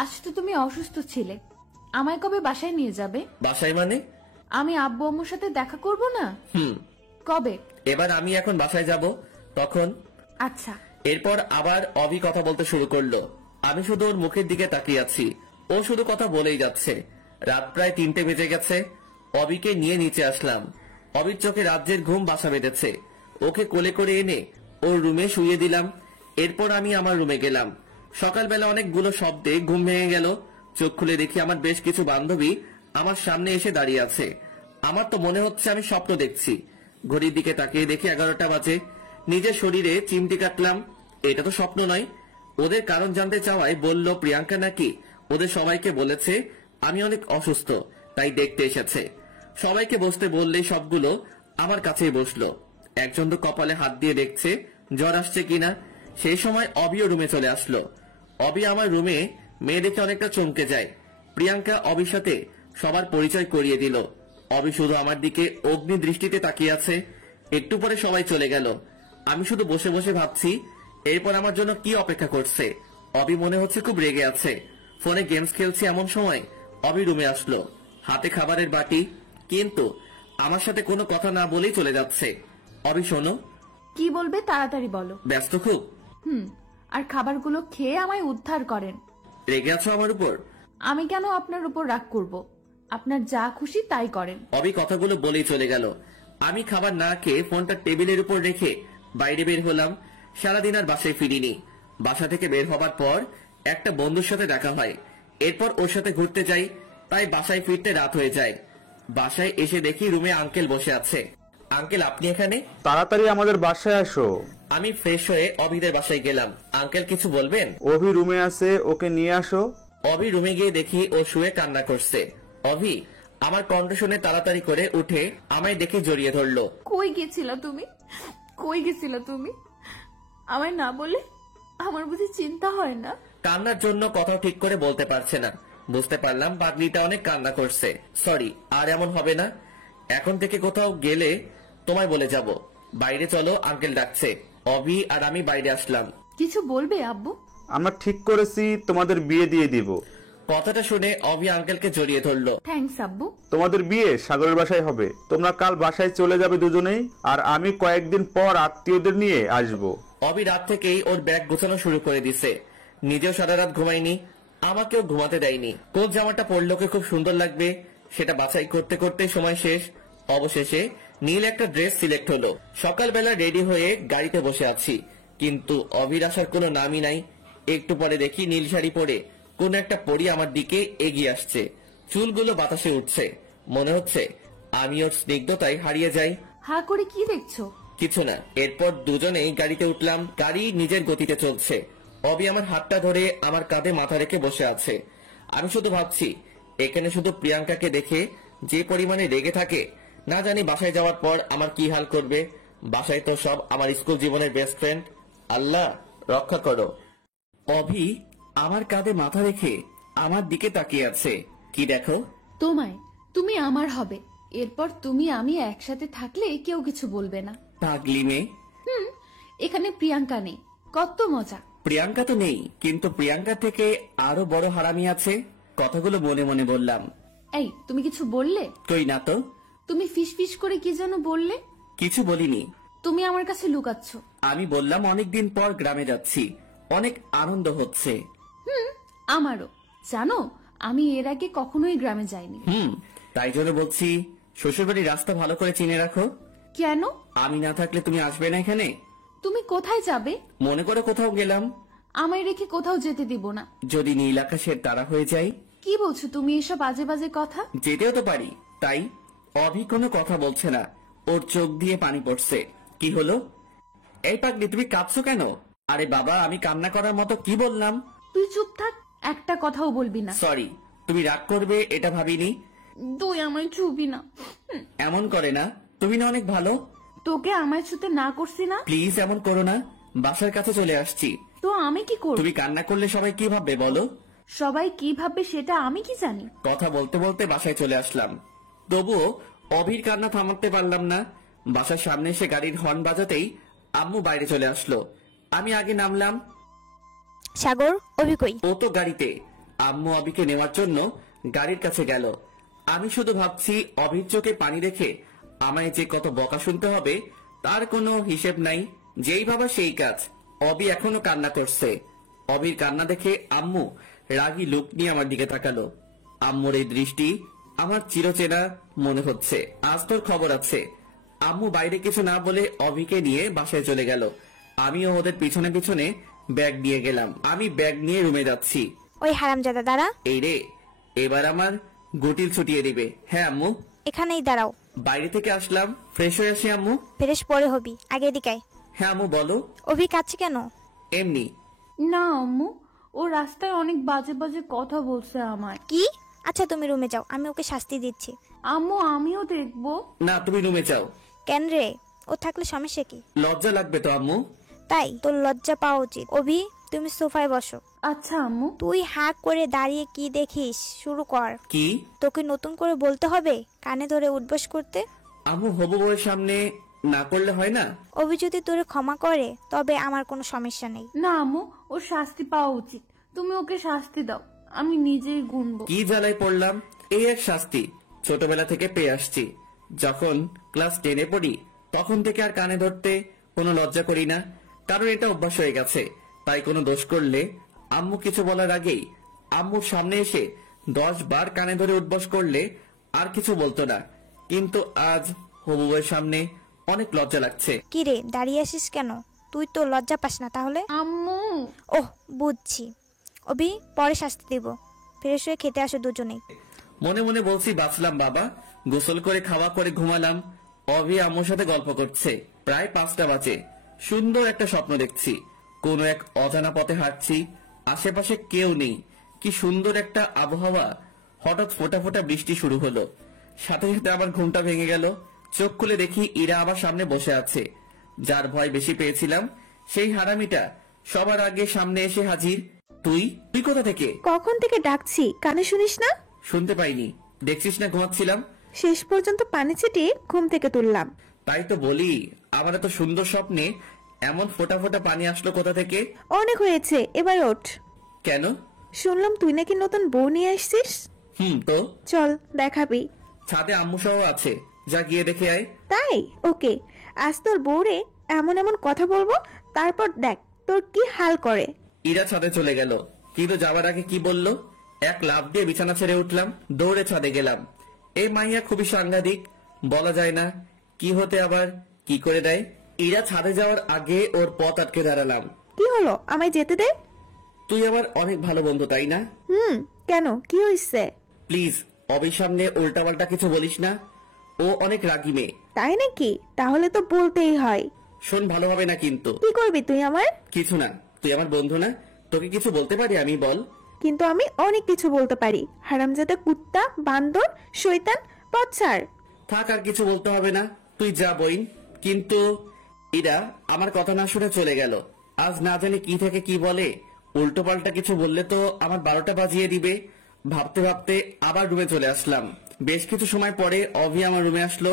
আজ তো তুমি অসুস্থ ছিলে। আমায় কবে বাসায় নিয়ে যাবে? বাসায় মানে? আমি আব্বু আম্মুর সাথে দেখা করব না? কবে? এবার আমি এখন বাসায় যাব, তখন। আচ্ছা। এরপর আবার অবি কথা বলতে শুরু করলো। আমি শুধু ওর মুখের দিকে তাকিয়ে আছি। ও শুধু কথা বলেই যাচ্ছে। রাত প্রায় 3টে বেজে গেছে। অবিকে নিয়ে নিচে আসলাম। অবির চোখে রাজ্যের ঘুম বাসা বেঁধেছে। ওকে কোলে করে এনে ওর রুমে শুইয়ে দিলাম। এরপর আমি আমার রুমে গেলাম। সকালবেলা অনেকগুলো শব্দে ঘুম ভেঙে গেল। চোখ খুলে দেখি আমার বেশ কিছু বান্ধবী আমার সামনে এসে দাঁড়িয়ে আছে। আমার তো মনে হচ্ছে আমি স্বপ্ন দেখছি। ঘড়ির দিকে তাকিয়ে দেখি 11টা বাজে। নিজের শরীরে চিমটি কাটলাম। এটা তো স্বপ্ন নয়। ওদের কারণ জানতে চাওয়ায় বলল প্রিয়াঙ্কা নাকি ওদের সবাইকে বলেছে আমি অনেক অসুস্থ, তাই দেখতে এসেছে। সবাইকে বসতে বললে সবগুলো আমার কাছেই বসলো। একজন তো কপালে হাত দিয়ে দেখছে জ্বর আসছে কিনা। সেই সময় অবিও রুমে চলে আসলো। অবি আমার রুমে মেয়ে দেখে অনেকটা চমকে যায়। প্রিয়াঙ্কা অবির সাথে সবার পরিচয় করিয়ে দিল। অবি শুধু আমার দিকে অগ্নি দৃষ্টিতে তাকিয়ে আছে। একটু পরে সবাই চলে গেল। আমি শুধু বসে বসে ভাবছি এরপর আমার জন্য কি অপেক্ষা করছে। অবি মনে হচ্ছে খুব রেগে আছে। ফোনে গেমস খেলছে এমন সময় অবি রুমে আসলো, হাতে খাবারের বাটি, কিন্তু আমার সাথে কোনো কথা না বলেই চলে যাচ্ছে। অবি শোনো। কি বলবে তাড়াতাড়ি বলো। ব্যস্ত খুব? আর খাবারগুলো খেয়ে আমায় উদ্ধার করেন। রেগে আছো আমার উপর? আমি কেন আপনার উপর রাগ করব? আপনার যা খুশি তাই করেন। অবি কথাগুলো বলেই চলে গেল। আমি খাবার না খেয়ে ফোনটা টেবিলের উপর রেখে বাইরে বের হলাম। সারাদিন আর বাসায় ফিরিনি। বাসা থেকে বের হবার পর একটা বন্ধুর সাথে দেখা হয়। এরপর ওর সাথে ঘুরতে যাই, তাই বাসায় ফিরতে রাত হয়ে যায়। বাসায় এসে দেখি রুমে আঙ্কেল বসে আছে। আঙ্কেল আপনি এখানে? তাড়াতাড়ি আমাদের বাসায় আসো। আমি ফ্রেশ হয়ে অভিদের বাসায় গেলাম। আঙ্কেল কিছু বলবেন? অভি রুমে আছে, ওকে নিয়ে আসো। অভি রুমে গিয়ে দেখি ও শুয়ে কান্না করছে। অভি আমার কণ্ঠ শুনে তাড়াতাড়ি করে উঠে আমায় দেখে জড়িয়ে ধরলো। কই গেছিলা তুমি? কই গেছিলা তুমি? আমায় না বলে আমার বুঝি চিন্তা হয় না? কান্নার জন্য কথা ঠিক করে বলতে পারছে না। বুঝতে পারলাম পাগলিটা অনেক কান্না করছে। সরি, আর এমন হবে না। এখন থেকে কোথাও গেলে তোমায় বলে যাব। বাইরে চলো, আঙ্কেল ডাকছে। অভি আর আমি বাইরে আসলাম। কিছু বলবে আব্বু? আমরা ঠিক করেছি তোমাদের বিয়ে দিয়ে দিব। কথাটা শুনে অভি আঙ্কেলকে জড়িয়ে ধরলো। থ্যাঙ্কস আব্বু। তোমাদের বিয়ে সাগরের বাসায় হবে। তোমরা কাল বাসায় চলে যাবে দুজনেই, আর আমি কয়েকদিন পর আত্মীয়দের নিয়ে আসবো। অভি রাত থেকেই ওর ব্যাগ গোছানো শুরু করে দিছে। নিজেও সারা রাত ঘুমায়নি, আমাকেও ঘুমাতে দেয়নি। কোন জামাটা পরলে ওকে খুব সুন্দর লাগবে সেটা বাছাই করতে করতে সময় শেষ। অবশেষে নীল একটা ড্রেস সিলেক্ট হলো। সকালবেলা রেডি হয়ে গাড়িতে বসে আছি, কিন্তু অভির আসার কোনো নামই নাই। একটু পরে দেখি নীল শাড়ি পরে কোন একটা পরী আমার দিকে এগিয়ে আসছে। চুলগুলো বাতাসে উঠছে। মনে হচ্ছে আমি ওর স্নিগ্ধতায় হারিয়ে যাই। হা করে কি দেখছো? কিছু না। এরপর দুজনেই গাড়িতে উঠলাম। গাড়ি নিজের গতিতে চলছে। অবি আমার হাতটা ধরে আমার কাঁধে মাথা রেখে বসে আছে। আমি শুধু ভাবছি, এখানে শুধু প্রিয়াঙ্কাকে দেখে যে পরিমাণে রেগে থাকে, না জানি বাসায় যাওয়ার পর আমার কি হাল করবে। বাসায় তো সব আমার স্কুল জীবনের বেস্ট ফ্রেন্ড। আল্লাহ রক্ষা করো। অভি আমার কাঁধে মাথা রেখে আমার দিকে তাকিয়ে আছে। কি দেখো? তোমায়। তুমি আমার হবে। এরপর তুমি আমি একসাথে থাকলে কেউ কিছু বলবে না। পাগলি মেয়ে। এখানে প্রিয়াঙ্কা নেই, কত মজা। প্রিয়াঙ্কা তো নেই, কিন্তু প্রিয়াঙ্কা থেকে আরো বড় হারামি আছে। কথাগুলো মনে মনে বললাম। এই, তুমি কিছু বললে? কই না তো। তুমি ফিস ফিস করে কি যেন বললে। কিছু বলিনি। তুমি আমার কাছে লুকাচ্ছ। আমি বললাম অনেকদিন পর গ্রামে যাচ্ছি, অনেক আনন্দ হচ্ছে। আমারও। জানো, আমি এর আগে কখনোই গ্রামে যাইনি। তাই জন্য বলছি, শ্বশুরবাড়ির রাস্তা ভালো করে চিনে রাখো। কেন? আমি না থাকলে তুমি আসবে না এখানে। তুমি কোথায় যাবে? মনে করে কোথাও গেলাম। আমায় রেখে কোথাও যেতে দিব না। যদি নীল আকাশের তারা হয়ে যায়। কি বলছো তুমি এসব বাজে বাজে কথা? যেতেও তো পারি। তাই অভি কোনো কথা বলছে না, ওর চোখ দিয়ে পানি পড়ছে। কি হলো? এই পাগলি, তুমি কাঁদছো কেন? আরে বাবা, আমি কান্না করার মতো কি বললাম? তুই চুপ থাক, একটা কথাও বলবি না। সরি, তুমি রাগ করবে এটা ভাবিনি। তুই আমায় ছুবি না। এমন করে না, তুমি না অনেক ভালো। তোকে আমায় ছুতে না করছি না? প্লিজ এমন করো না। বাসার কাছে চলে আসছি। তো আমি কি করব? তুমি কান্না করলে সবাই কি ভাববে বলো? সবাই কি ভাববে সেটা আমি কি জানি। কথা বলতে বলতে বাসায় চলে আসলাম। তবুও অভির কান্না থামাতে পারলাম না। বাসার সামনে এসে গাড়ির হর্ন বাজাতেই আম্মু বাইরে চলে আসলো। আমি আগে নামলাম। সাগর, অভি কই? ও তো গাড়িতে। আম্মু অভিকে নেওয়ার জন্য গাড়ির কাছে গেল। আমি শুধু ভাবছি, অভির চোখে পানি রেখে আমায় যে কত বকা শুনতে হবে তার কোনো হিসেব নাই। যেই ভাবা সেই কাজ। অভি এখনো কান্না করছে। অভির কান্না দেখে আম্মু রাগী লুক নিয়ে আমার দিকে তাকালো। আম্মুর এই দৃষ্টি আমার চিরচেনা মনে হচ্ছে। আজ তোর খবর আছে। আম্মু বাইরে কিছু না বলে অভিকে নিয়ে বাসায় চলে গেল। আমিও ওদের পিছনে পিছনে ব্যাগ নিয়ে গেলাম। আমি ব্যাগ নিয়ে রুমে যাচ্ছি। ওই হারামজাদা দাঁড়া। এই রে, এবার আমার গুটিল ছুটিয়ে দিবে। হ্যাঁ আম্মু। এখানেই দাঁড়াও। বাইরে থেকে আসলাম, ফ্রেশ হয়ে আসি আম্মু। ফ্রেশ পরে হবি, আগে এদিকে আয়। হ্যাঁ আম্মু বলো। অভি কাঁদছে কেন? এমনি। না আম্মু, ও রাস্তায় অনেক বাজে বাজে কথা বলছে আমায়। কি? আচ্ছা তুমি রুমে যাও, আমি ওকে শাস্তি দিচ্ছি। আম্মু, আমিও দেখবো। না, তুমি রুমে যাও। কেন রে? ও থাকলে সমস্যা কি? লজ্জা লাগবে তো আম্মু। তাই তোর লজ্জা পাওয়া উচিত। অভি, তুমি সোফায় বসো। আচ্ছা আম্মু। তুই হা করে দাঁড়িয়ে কি দেখিস? শুরু কর। কি? তোকে নতুন করে বলতে হবে কানে ধরে উঠবস করতে? আম্মু, হবু বউয়ের সামনে না করলে হয় না? অভি যদি তোরে ক্ষমা করে তবে আমার কোনো সমস্যা নেই। না আম্মু, ওর শাস্তি পাওয়া উচিত। তুমি ওকে শাস্তি দাও, আমি নিজেই গুনবো। কি জ্বালায় পড়লাম। এই এক শাস্তি ছোটবেলা থেকে পেয়ে আসছি। যখন ক্লাস 10-এ পড়ি তখন থেকে আর কানে ধরতে কোনো লজ্জা করি না, কারণ এটা অভ্যাস হয়ে গেছে। তাই কোনো দোষ করলে আম্মু কিছু বলার আগেই আম্মুর সামনে এসে 10 বার কানে ধরে উঠবস করলে আর কিছু বলতো না। কিন্তু আজ হবু বউয়ের সামনে অনেক লজ্জা লাগছে। কি রে, দাঁড়িয়ে আসিস কেন? তুই তো লজ্জা পাস না তাহলে? আম্মু। ওহ, বুঝছি। অভি, পরে শাস্তি দিব। ফ্রেশ হয়ে খেতে আসো দুজনেই। মনে মনে বলছি, বাঁচলাম বাবা। গোসল করে খাওয়া করে ঘুমালাম। অভি আম্মুর সাথে গল্প করছে। প্রায় 5টা বাজে। সুন্দর একটা স্বপ্ন দেখছি। কোন এক অজানা পথে হাঁটছি, আশেপাশে কেউ নেই। কি সুন্দর একটা আবহাওয়া। হঠাৎ ফোঁটা ফোঁটা বৃষ্টি শুরু হলো। সাথে সাথে আমার ঘুমটা ভেঙে গেল। চোখ খুলে দেখি ইরা আমার সামনে বসে আছে। যার ভয় বেশি পেয়েছিলাম সেই হারামিটা সবার আগে সামনে এসে হাজির। তুই তুই কোথা থেকে? কখন থেকে ডাকছি, কানে শুনিস না? শুনতে পাইনি। দেখছিস না ঘুমাচ্ছিলাম। শেষ পর্যন্ত পানি ছিটিয়ে ঘুম থেকে তুললাম। তাই তো বলি, আমার এত সুন্দর স্বপ্নে এমন ফোঁটা ফোঁটা পানি আসলো কোথা থেকে? অনেক হয়েছে, এবার ওঠ। কেন? শুনলাম তুই নাকি নতুন বউ নিয়ে আসছিস। তো চল দেখাবি। ছাদে আম্মু সহ আছে, যা গিয়ে দেখে আয়। তাই? ওকে, আজ তোর বউরে এমন এমন কথা বলবো, তারপর দেখ তোর কি হাল করে। ইরা ছাদে চলে গেল, কিন্তু যাওয়ার আগে কি বলল? এক লাফ দিয়ে বিছানা ছেড়ে উঠলাম, দৌড়ে ছাদে গেলাম। এই মাইয়া খুবই সাংঘাতিক, বলা যায় না কি হতে আবার কি করে দেয়। ইরা ছাদে যাওয়ার আগে ওর পথ আটকে দাঁড়ালাম। কি হলো, আমায় যেতে দে। তুই আমার অনেক ভালো বন্ধু, তাই না? কেন, কি হয়েছে? প্লিজ অবির সামনে উল্টাপাল্টা কিছু বলিস না। ও অনেক রাগী মেয়ে। তাই নাকি? তাহলে তো বলতেই হয়। শোন, ভালো হবে না কিন্তু। কি করবি তুই আমার? কিছু না, তুই আমার বন্ধু না, তোকে কিছু বলতে পারি আমি, বল। কিন্তু আমি অনেক কিছু বলতে পারি। হারামজাদা, কুত্তা, বান্দর, শয়তান, পথ ছাড়। থাক, আর কিছু বলতে হবে না, তুই যা বইন। কিন্তু ইরা আমার কথা না শুনে চলে গেল। আজ না জানি কি থেকে কি বলে, উল্টো পাল্টা কিছু বললে তো আমার 12টা বাজিয়ে দিবে। ভাবতে ভাবতে আবার রুমে চলে আসলাম। বেশ কিছু সময় পরে অভি আমার রুমে আসলো,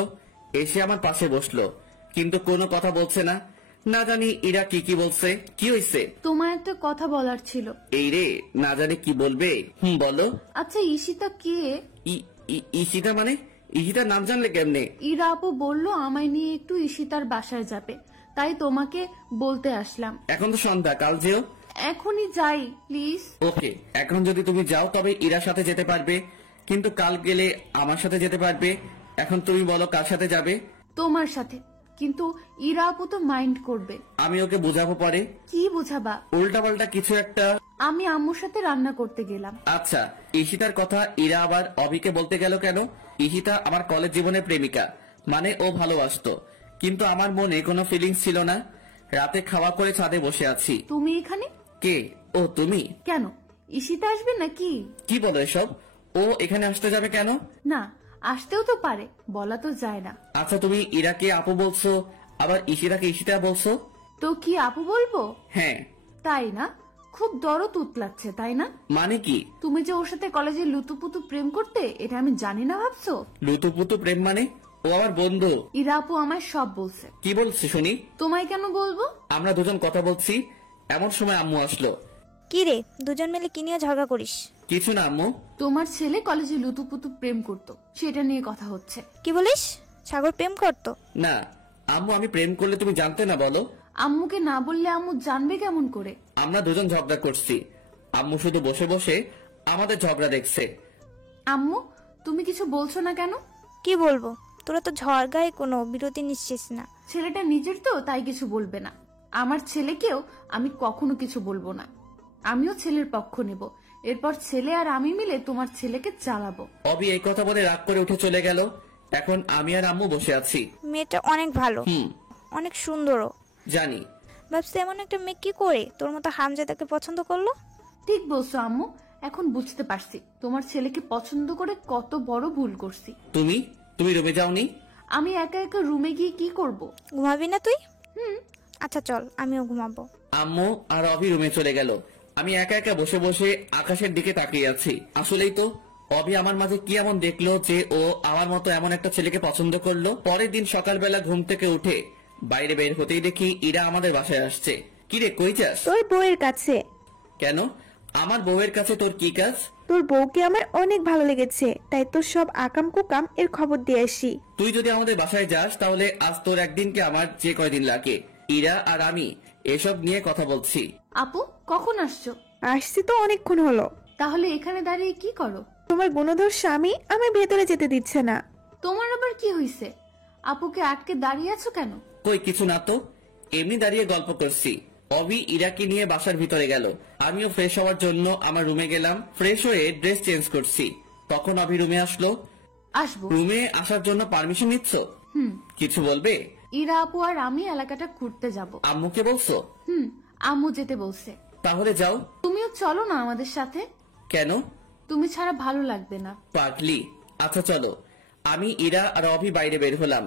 এসে আমার পাশে বসলো, কিন্তু কোনো কথা বলছে না। না জানি ইরা কি কি বলছে। কি হয়েছে? তোমার একটা কথা বলার ছিল। এই রে, না জানি কি বলবে। বলো। আচ্ছা, ঈশিতা কে? ঈশিতা মানে? ঈশিতার নাম জানলে কেমনে? ইরা আপু বললো আমায় নিয়ে একটু ঈশিতার বাসায় যাবে, তাই তোমাকে বলতে আসলাম। এখন তো সন্ধ্যা, কাল যেও। এখনই যাই প্লিজ। ওকে, এখন যদি তুমি যাও তবে ইরার সাথে যেতে পারবে, কিন্তু কাল গেলে আমার সাথে যেতে পারবে। এখন তুমি বলো কার সাথে যাবে? তোমার সাথে। কিন্তু ইরা আপু তো মাইন্ড করবে। আমি ওকে বুঝাবো পরে। কি বুঝাবা? উল্টা পাল্টা কিছু একটা। আমি আম্মুর সাথে রান্না করতে গেলাম। আচ্ছা, ঈশিতার কথা ইরা আবার অভিকে বলতে গেল কেন? ঈশিতা আমার কলেজ জীবনের প্রেমিকা, মানে ও ভালোবাসতো, কিন্তু আমার মনে কোনো ফিলিংস ছিল না। রাতে খাওয়া করে ছাদে বসে আছি। তুমি এখানে? কে? ও তুমি? কেন, ঈশিতা আসবে নাকি? কি বলো এসব? ও এখানে আসতে যাবে কেন? না, আসতেও তো পারে, বলা তো যায় না। আচ্ছা, তুমি ইরাকে আপু বলছো, আবার ঈশিতাকে ঈশিতা বলছো। তো কি আপু বলবো? হ্যাঁ। তাই না? খুব দরদ উতলাচ্ছে, তাই না? মানে কি? তুমি যে ওর সাথে কলেজে লুতুপুতু প্রেম করতে, এটা আমি জানি না ভাবছো? লুতুপুতু প্রেম মানে? ও আমার বন্ধু। ইরা আপু আমায় সব বলছে। কি বলছে শুনি? তোমায় কেন বলবো? আমরা দুজন কথা বলছি, এমন সময় আম্মু আসলো। কি রে, দুজন মিলে কি নিয়ে ঝগড়া করিস? কিছু না আম্মু। তোমার ছেলে কলেজে লুতুপুতু প্রেম করতো, সেটা নিয়ে কথা হচ্ছে। কি বলিস? সাগর প্রেম করতো? না আম্মু, আমি প্রেম করলে তুমি জানতে না, বলো। আম্মুকে না বললে আম্মু জানবে কেমন করে? আমরা দুজন ঝগড়া করছি, আম্মু শুধু বসে বসে আমাদের ঝগড়া দেখছে। আম্মু, তুমি কিছু বলছো না কেন? কি বলবো, তোরা তো ঝড়গায়ে কোনো বিরতি নিচ্ছিস না। ছেলেটা নিজের তো, তাই কিছু বলবে না। আমার ছেলেকেও আমি কখনো কিছু বলবো না। আমিও ছেলের পক্ষ নেব। এরপর ছেলে আর আমি মিলে তোমার ছেলেকে চালাবো। অবি এই কথা বলে রাগ করে উঠে চলে গেল। এখন আমি আর আম্মু বসে আছি। মেয়েটা অনেক ভালো, অনেক সুন্দরও। জানি। ভাবছি এমন একটা মেয়ে কি করে তোর মতো হামজাদাকে পছন্দ করলো। ঠিক বলছো আম্মু, এখন বুঝতে পারছি তোমার ছেলেকে পছন্দ করে কত বড় ভুল করছি। তুমি রুমে যাওনি? আমি একা একা রুমে গিয়ে কি করব? ঘুমাবি না তুই? আচ্ছা চল, আমিও ঘুমাবো। আম্মু আর অভি রুমে চলে গেল। আমি একা একা বসে বসে আকাশের দিকে তাকিয়ে আছি। আসলেই তো, অভি আমার মাঝে কি এমন দেখলো যে ও আমার মতো এমন একটা ছেলেকে পছন্দ করলো। পরের দিন সকালবেলা ঘুম থেকে উঠে বাইরে বের হতেই দেখি ইরা আমাদের বাসায় আসছে। কিরে, কই যাস? তোর বউয়ের কাছে। কেন? আমার বউয়ের কাছে তোর কি কাজ? তোর বউকে আমার অনেক ভালো লেগেছে, তাই তোর সব আকাম কুকাম এর খবর দিয়ে আসি। তুই যদি আমাদের বাসায় যাস তাহলে আজ তোর একদিনকে আমার যে কয়দিন লাগে। ইরা আর আমি এসব নিয়ে কথা বলছি। আপু, কখন আসছো? আসছি তো অনেকক্ষণ হলো। তাহলে এখানে দাঁড়িয়ে কি করো? তোমার গুণধর স্বামী আমার ভেতরে যেতে দিচ্ছে না। তোমার আবার কি হয়েছে? আপুকে আটকে দাঁড়িয়ে আছো কেন? কই কিছু না তো, এমনি দাঁড়িয়ে গল্প করছি। অভি ইরাকে নিয়ে বাসার ভিতরে গেল। আমিও ফ্রেশ হওয়ার জন্য আমার রুমে গেলাম। ফ্রেশ হয়ে ড্রেস চেঞ্জ করছি, তখন অভি রুমে আসলো। আসবো। রুমে আসার জন্য পারমিশন নিচ্ছ? কিছু বলবে? ইরা আপু আর আমি এলাকাটা ঘুরতে যাব। আম্মুকে বলছো? আম্মু যেতে বলছে। তাহলে যাও। তুমিও চলো না আমাদের সাথে। কেন? তুমি ছাড়া ভালো লাগবে না। পাগলি। আচ্ছা চলো। আমি ইরা আর অভি বাইরে বের হলাম।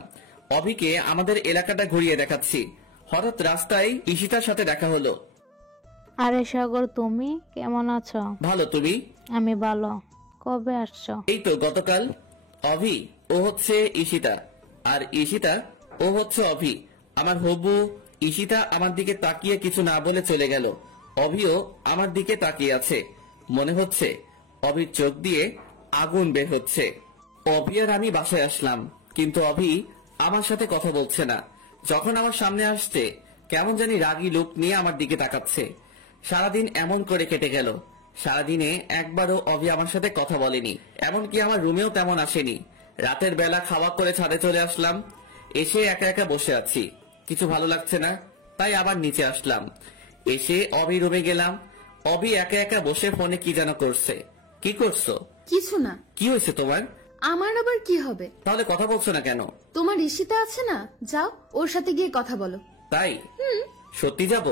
অভিকে আমাদের এলাকাটা ঘুরিয়ে দেখাচ্ছি। হঠাৎ রাস্তায় ঈশিতার সাথে দেখা হলো। আরে সাগর, তুমি কেমন আছো? ভালো, তুমি? আমি ভালো। কবে আসছো? এই তো গতকাল। অভি ও হচ্ছে ঈশিতা, আর ঈশিতা ও হচ্ছে অভি, আমার হবু। ঈশিতা আমার দিকে তাকিয়ে কিছু না বলে চলে গেল। অভিও আমার দিকে তাকিয়ে আছে। মনে হচ্ছে অভির চোখ দিয়ে আগুন বের হচ্ছে। অভি আর আমি বাসায় আসলাম, কিন্তু অভি আমার সাথে কথা বলছে না। যখন আমার সামনে আসছে কেমন জানি রাগী লুক নিয়ে আমার দিকে তাকাচ্ছে। সারাদিন এমন করে কেটে গেল। সারাদিনে একবারও অভি আমার সাথে কথা বলেনি, এমনকি আমার রুমেও তেমন আসেনি। রাতের বেলা খাওয়া করে ছাদে চলে আসলাম। এসে একা একা বসে আছি, কিছু ভালো লাগছে না, তাই আবার নিচে আসলাম। এসে অভি রুমে গেলাম। অভি একা একা বসে ফোনে কি যেন করছে। কি করছো? কিছু না। কি হয়েছে তোমার? আমার আবার কি হবে? তাহলে কথা বলছো না কেন? তোমার ঈশিতা আছে না, যাও ওর সাথে গিয়ে কথা বলো। তাই? সত্যি যাব?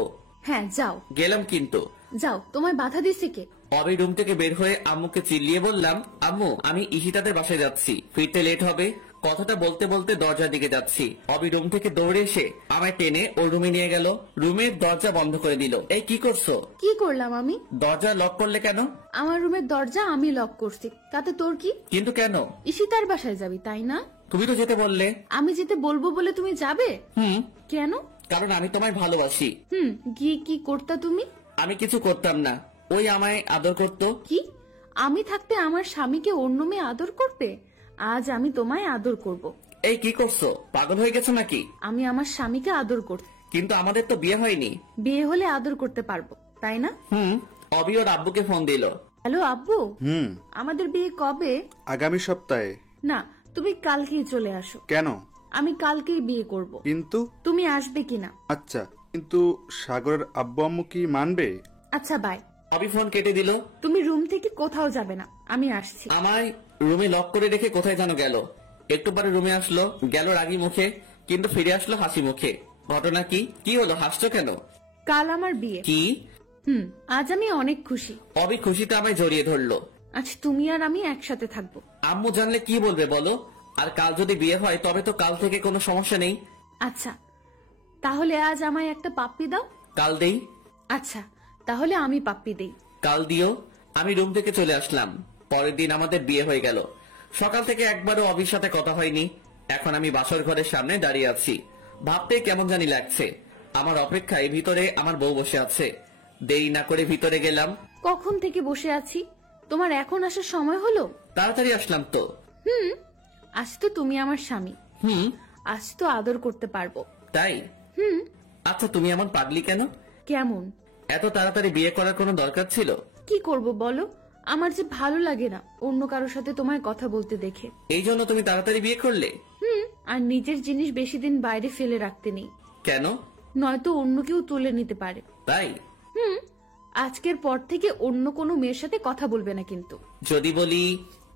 হ্যাঁ যাও। গেলাম কিন্তু। যাও, তোমায় বাধা দিছে কে? অবি রুম থেকে বের হয়ে আম্মুকে চিল্লিয়ে বললাম, আম্মু আমি ঈশিতাদের বাসায় যাচ্ছি, ফিরতে লেট হবে। কথাটা বলতে বলতে দরজার দিকে যাচ্ছি, অবি রুম থেকে দৌড়ে এসে আমায় টেনে ওর রুমে নিয়ে গেল, রুমের দরজা বন্ধ করে দিল। এই কি করছো? কি করলাম আমি? দরজা লক করলে কেন? আমার রুমের দরজা আমি লক করছি, তাতে তোর কি? কিন্তু কেন? ঈশিতার বাসায় যাবি তাই না? তুমি তো যেতে বললে। আমি যেতে বলবো বলে তুমি যাবে? কেন? কারণ আমি তোমায় ভালোবাসি। গিয়ে কি করতা তুমি? আমি কিছু করতাম না, ওই আমায় আদর করতো। কি? আমি থাকতে আমার স্বামীকে অন্য মেয়ে আদর করতে? আজ আমি তোমায় আদর করব। এই কি করছো? পাগল হয়ে গেছো নাকি? আমি আমার স্বামীকে আদর করতে। কিন্তু আমাদের তো বিয়ে হয়নি। বিয়ে হলে আদর করতে পারবো তাই না? অবি ওর আব্বুকে ফোন দিল। হ্যালো আব্বু, আমাদের বিয়ে কবে? আগামী সপ্তাহে। না, তুমি কালকেই চলে আসো। কেন? আমি কালকেই বিয়ে করব। কিন্তু? তুমি আসবে কিনা? আচ্ছা, কিন্তু সাগরের আব্বু আম্মু কি মানবে? আচ্ছা বাই। অবি ফোন কেটে দিল। তুমি রুম থেকে কোথাও যাবে না, আমি আসছি। আমায় রুমে লক করে রেখে কোথায় যেন গেল। একটু পরে রুমে আসলো, গেল রাগী মুখে, কিন্তু ফিরে আসলো হাসি মুখে। ঘটনা কি? কি হলো? হাসছো কেন? কাল আমার বিয়ে। কি? আজ আমি অনেক খুশি। অবি খুশিতে আমায় জড়িয়ে ধরলো। আজ তুমি আর আমি একসাথে থাকবো। আম্মু জানলে কি বলবে বলো? আর কাল যদি বিয়ে হয় তবে তো কাল থেকে কোনো সমস্যা নেই। আচ্ছা, তাহলে আজ আমায় একটা পাপ্পি দাও। কাল দেই। আচ্ছা, তাহলে আমি পাপ্পি দেই। কাল দিও। আমি রুম থেকে চলে আসলাম। পরের দিন আমাদের বিয়ে হয়ে গেল। সকাল থেকে একবারও অবির সাথে কথা হয়নি। এখন আমি বাসর ঘরের সামনে দাঁড়িয়ে আছি, ভাবতে কেমন জানি লাগছে। আমার অপেক্ষায় ভিতরে আমার বউ বসে আছে। দেরি না করে ভিতরে গেলাম। কখন থেকে বসে আছি, তোমার এখন আসার সময় হলো? তাড়াতাড়ি আসলাম তো। আজ তো তুমি আমার স্বামী, আজ তো আদর করতে পারবো। তাই? আচ্ছা, তুমি এমন পাগলি কেন? কেমন? এত তাড়াতাড়ি বিয়ে করার কোনো দরকার ছিল? কি করব বলো, আমার যে ভালো লাগে না অন্য কারোর সাথে তোমায় কথা বলতে দেখে। এই জন্য তুমি তাড়াতাড়ি বিয়ে করলে? আর নিজের জিনিস বেশি দিন বাইরে ফেলে রাখতে নেই, কেন? নয়তো অন্য কেউ তুলে নিতে পারে। তাই? আজকের পর থেকে অন্য কোনো মেয়ের সাথে কথা বলবে না কিন্তু। যদি বলি?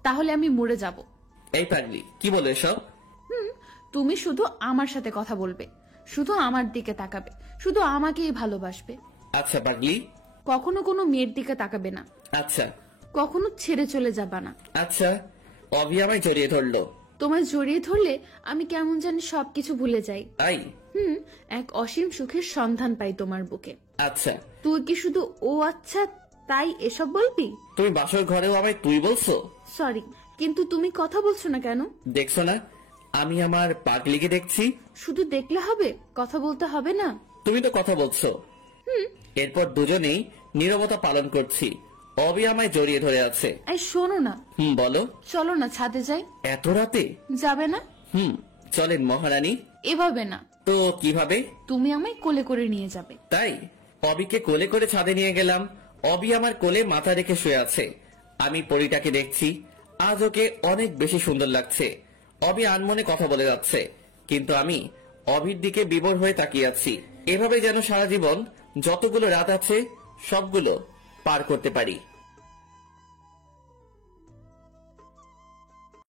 তাহলে আমি মরে যাব। এই পাগলি, কি বলো এসব? তুমি শুধু আমার সাথে কথা বলবে, শুধু আমার দিকে তাকাবে, শুধু আমাকেই ভালোবাসবে। আচ্ছা পাগলি। কখনো কোনো মেয়ের দিকে তাকাবে না। আচ্ছা। কখনো ছেড়ে চলে যাবা না। আচ্ছা। অভি আমায় জড়িয়ে ধরলো। তোমায় জড়িয়ে ধরলে আমি কেমন জানি সবকিছু ভুলে যাই। তাই? এক অসীম সুখের সন্ধান পাই তোমার বুকে। আচ্ছা। তুই কি শুধু ও আচ্ছা তাই এসব বলবি? তুমি বাসর ঘরেও আমায় তুই বলছো? সরি, কিন্তু তুমি কথা বলছো না কেন? দেখছো না আমি আমার পাগলিকে দেখছি? শুধু দেখলে হবে, কথা বলতে হবে না? তুমি তো কথা বলছো। এরপর দুজনেই নীরবতা পালন করছি। অবি আমায় জড়িয়ে ধরে আছে। এই শোনো না। বলো। চলো না ছাদে যাই। এত রাতে? যাবে না? চলেন মহারানী। এভাবে না তো কিভাবে? তুমি আমায় কোলে করে নিয়ে যাবে। তাই? অবিকে কোলে করে ছাদে নিয়ে গেলাম। অবি আমার কোলে মাথা রেখে শুয়ে আছে। আমি পরীটাকে দেখছি। আজ ওকে অনেক বেশি সুন্দর লাগছে। অবি আনমনে কথা বলে যাচ্ছে, কিন্তু আমি অবির দিকে বিভোর হয়ে তাকিয়ে আছি। এভাবে যেন সারা জীবন যতগুলো রাত আছে সবগুলো পার করতে পারি।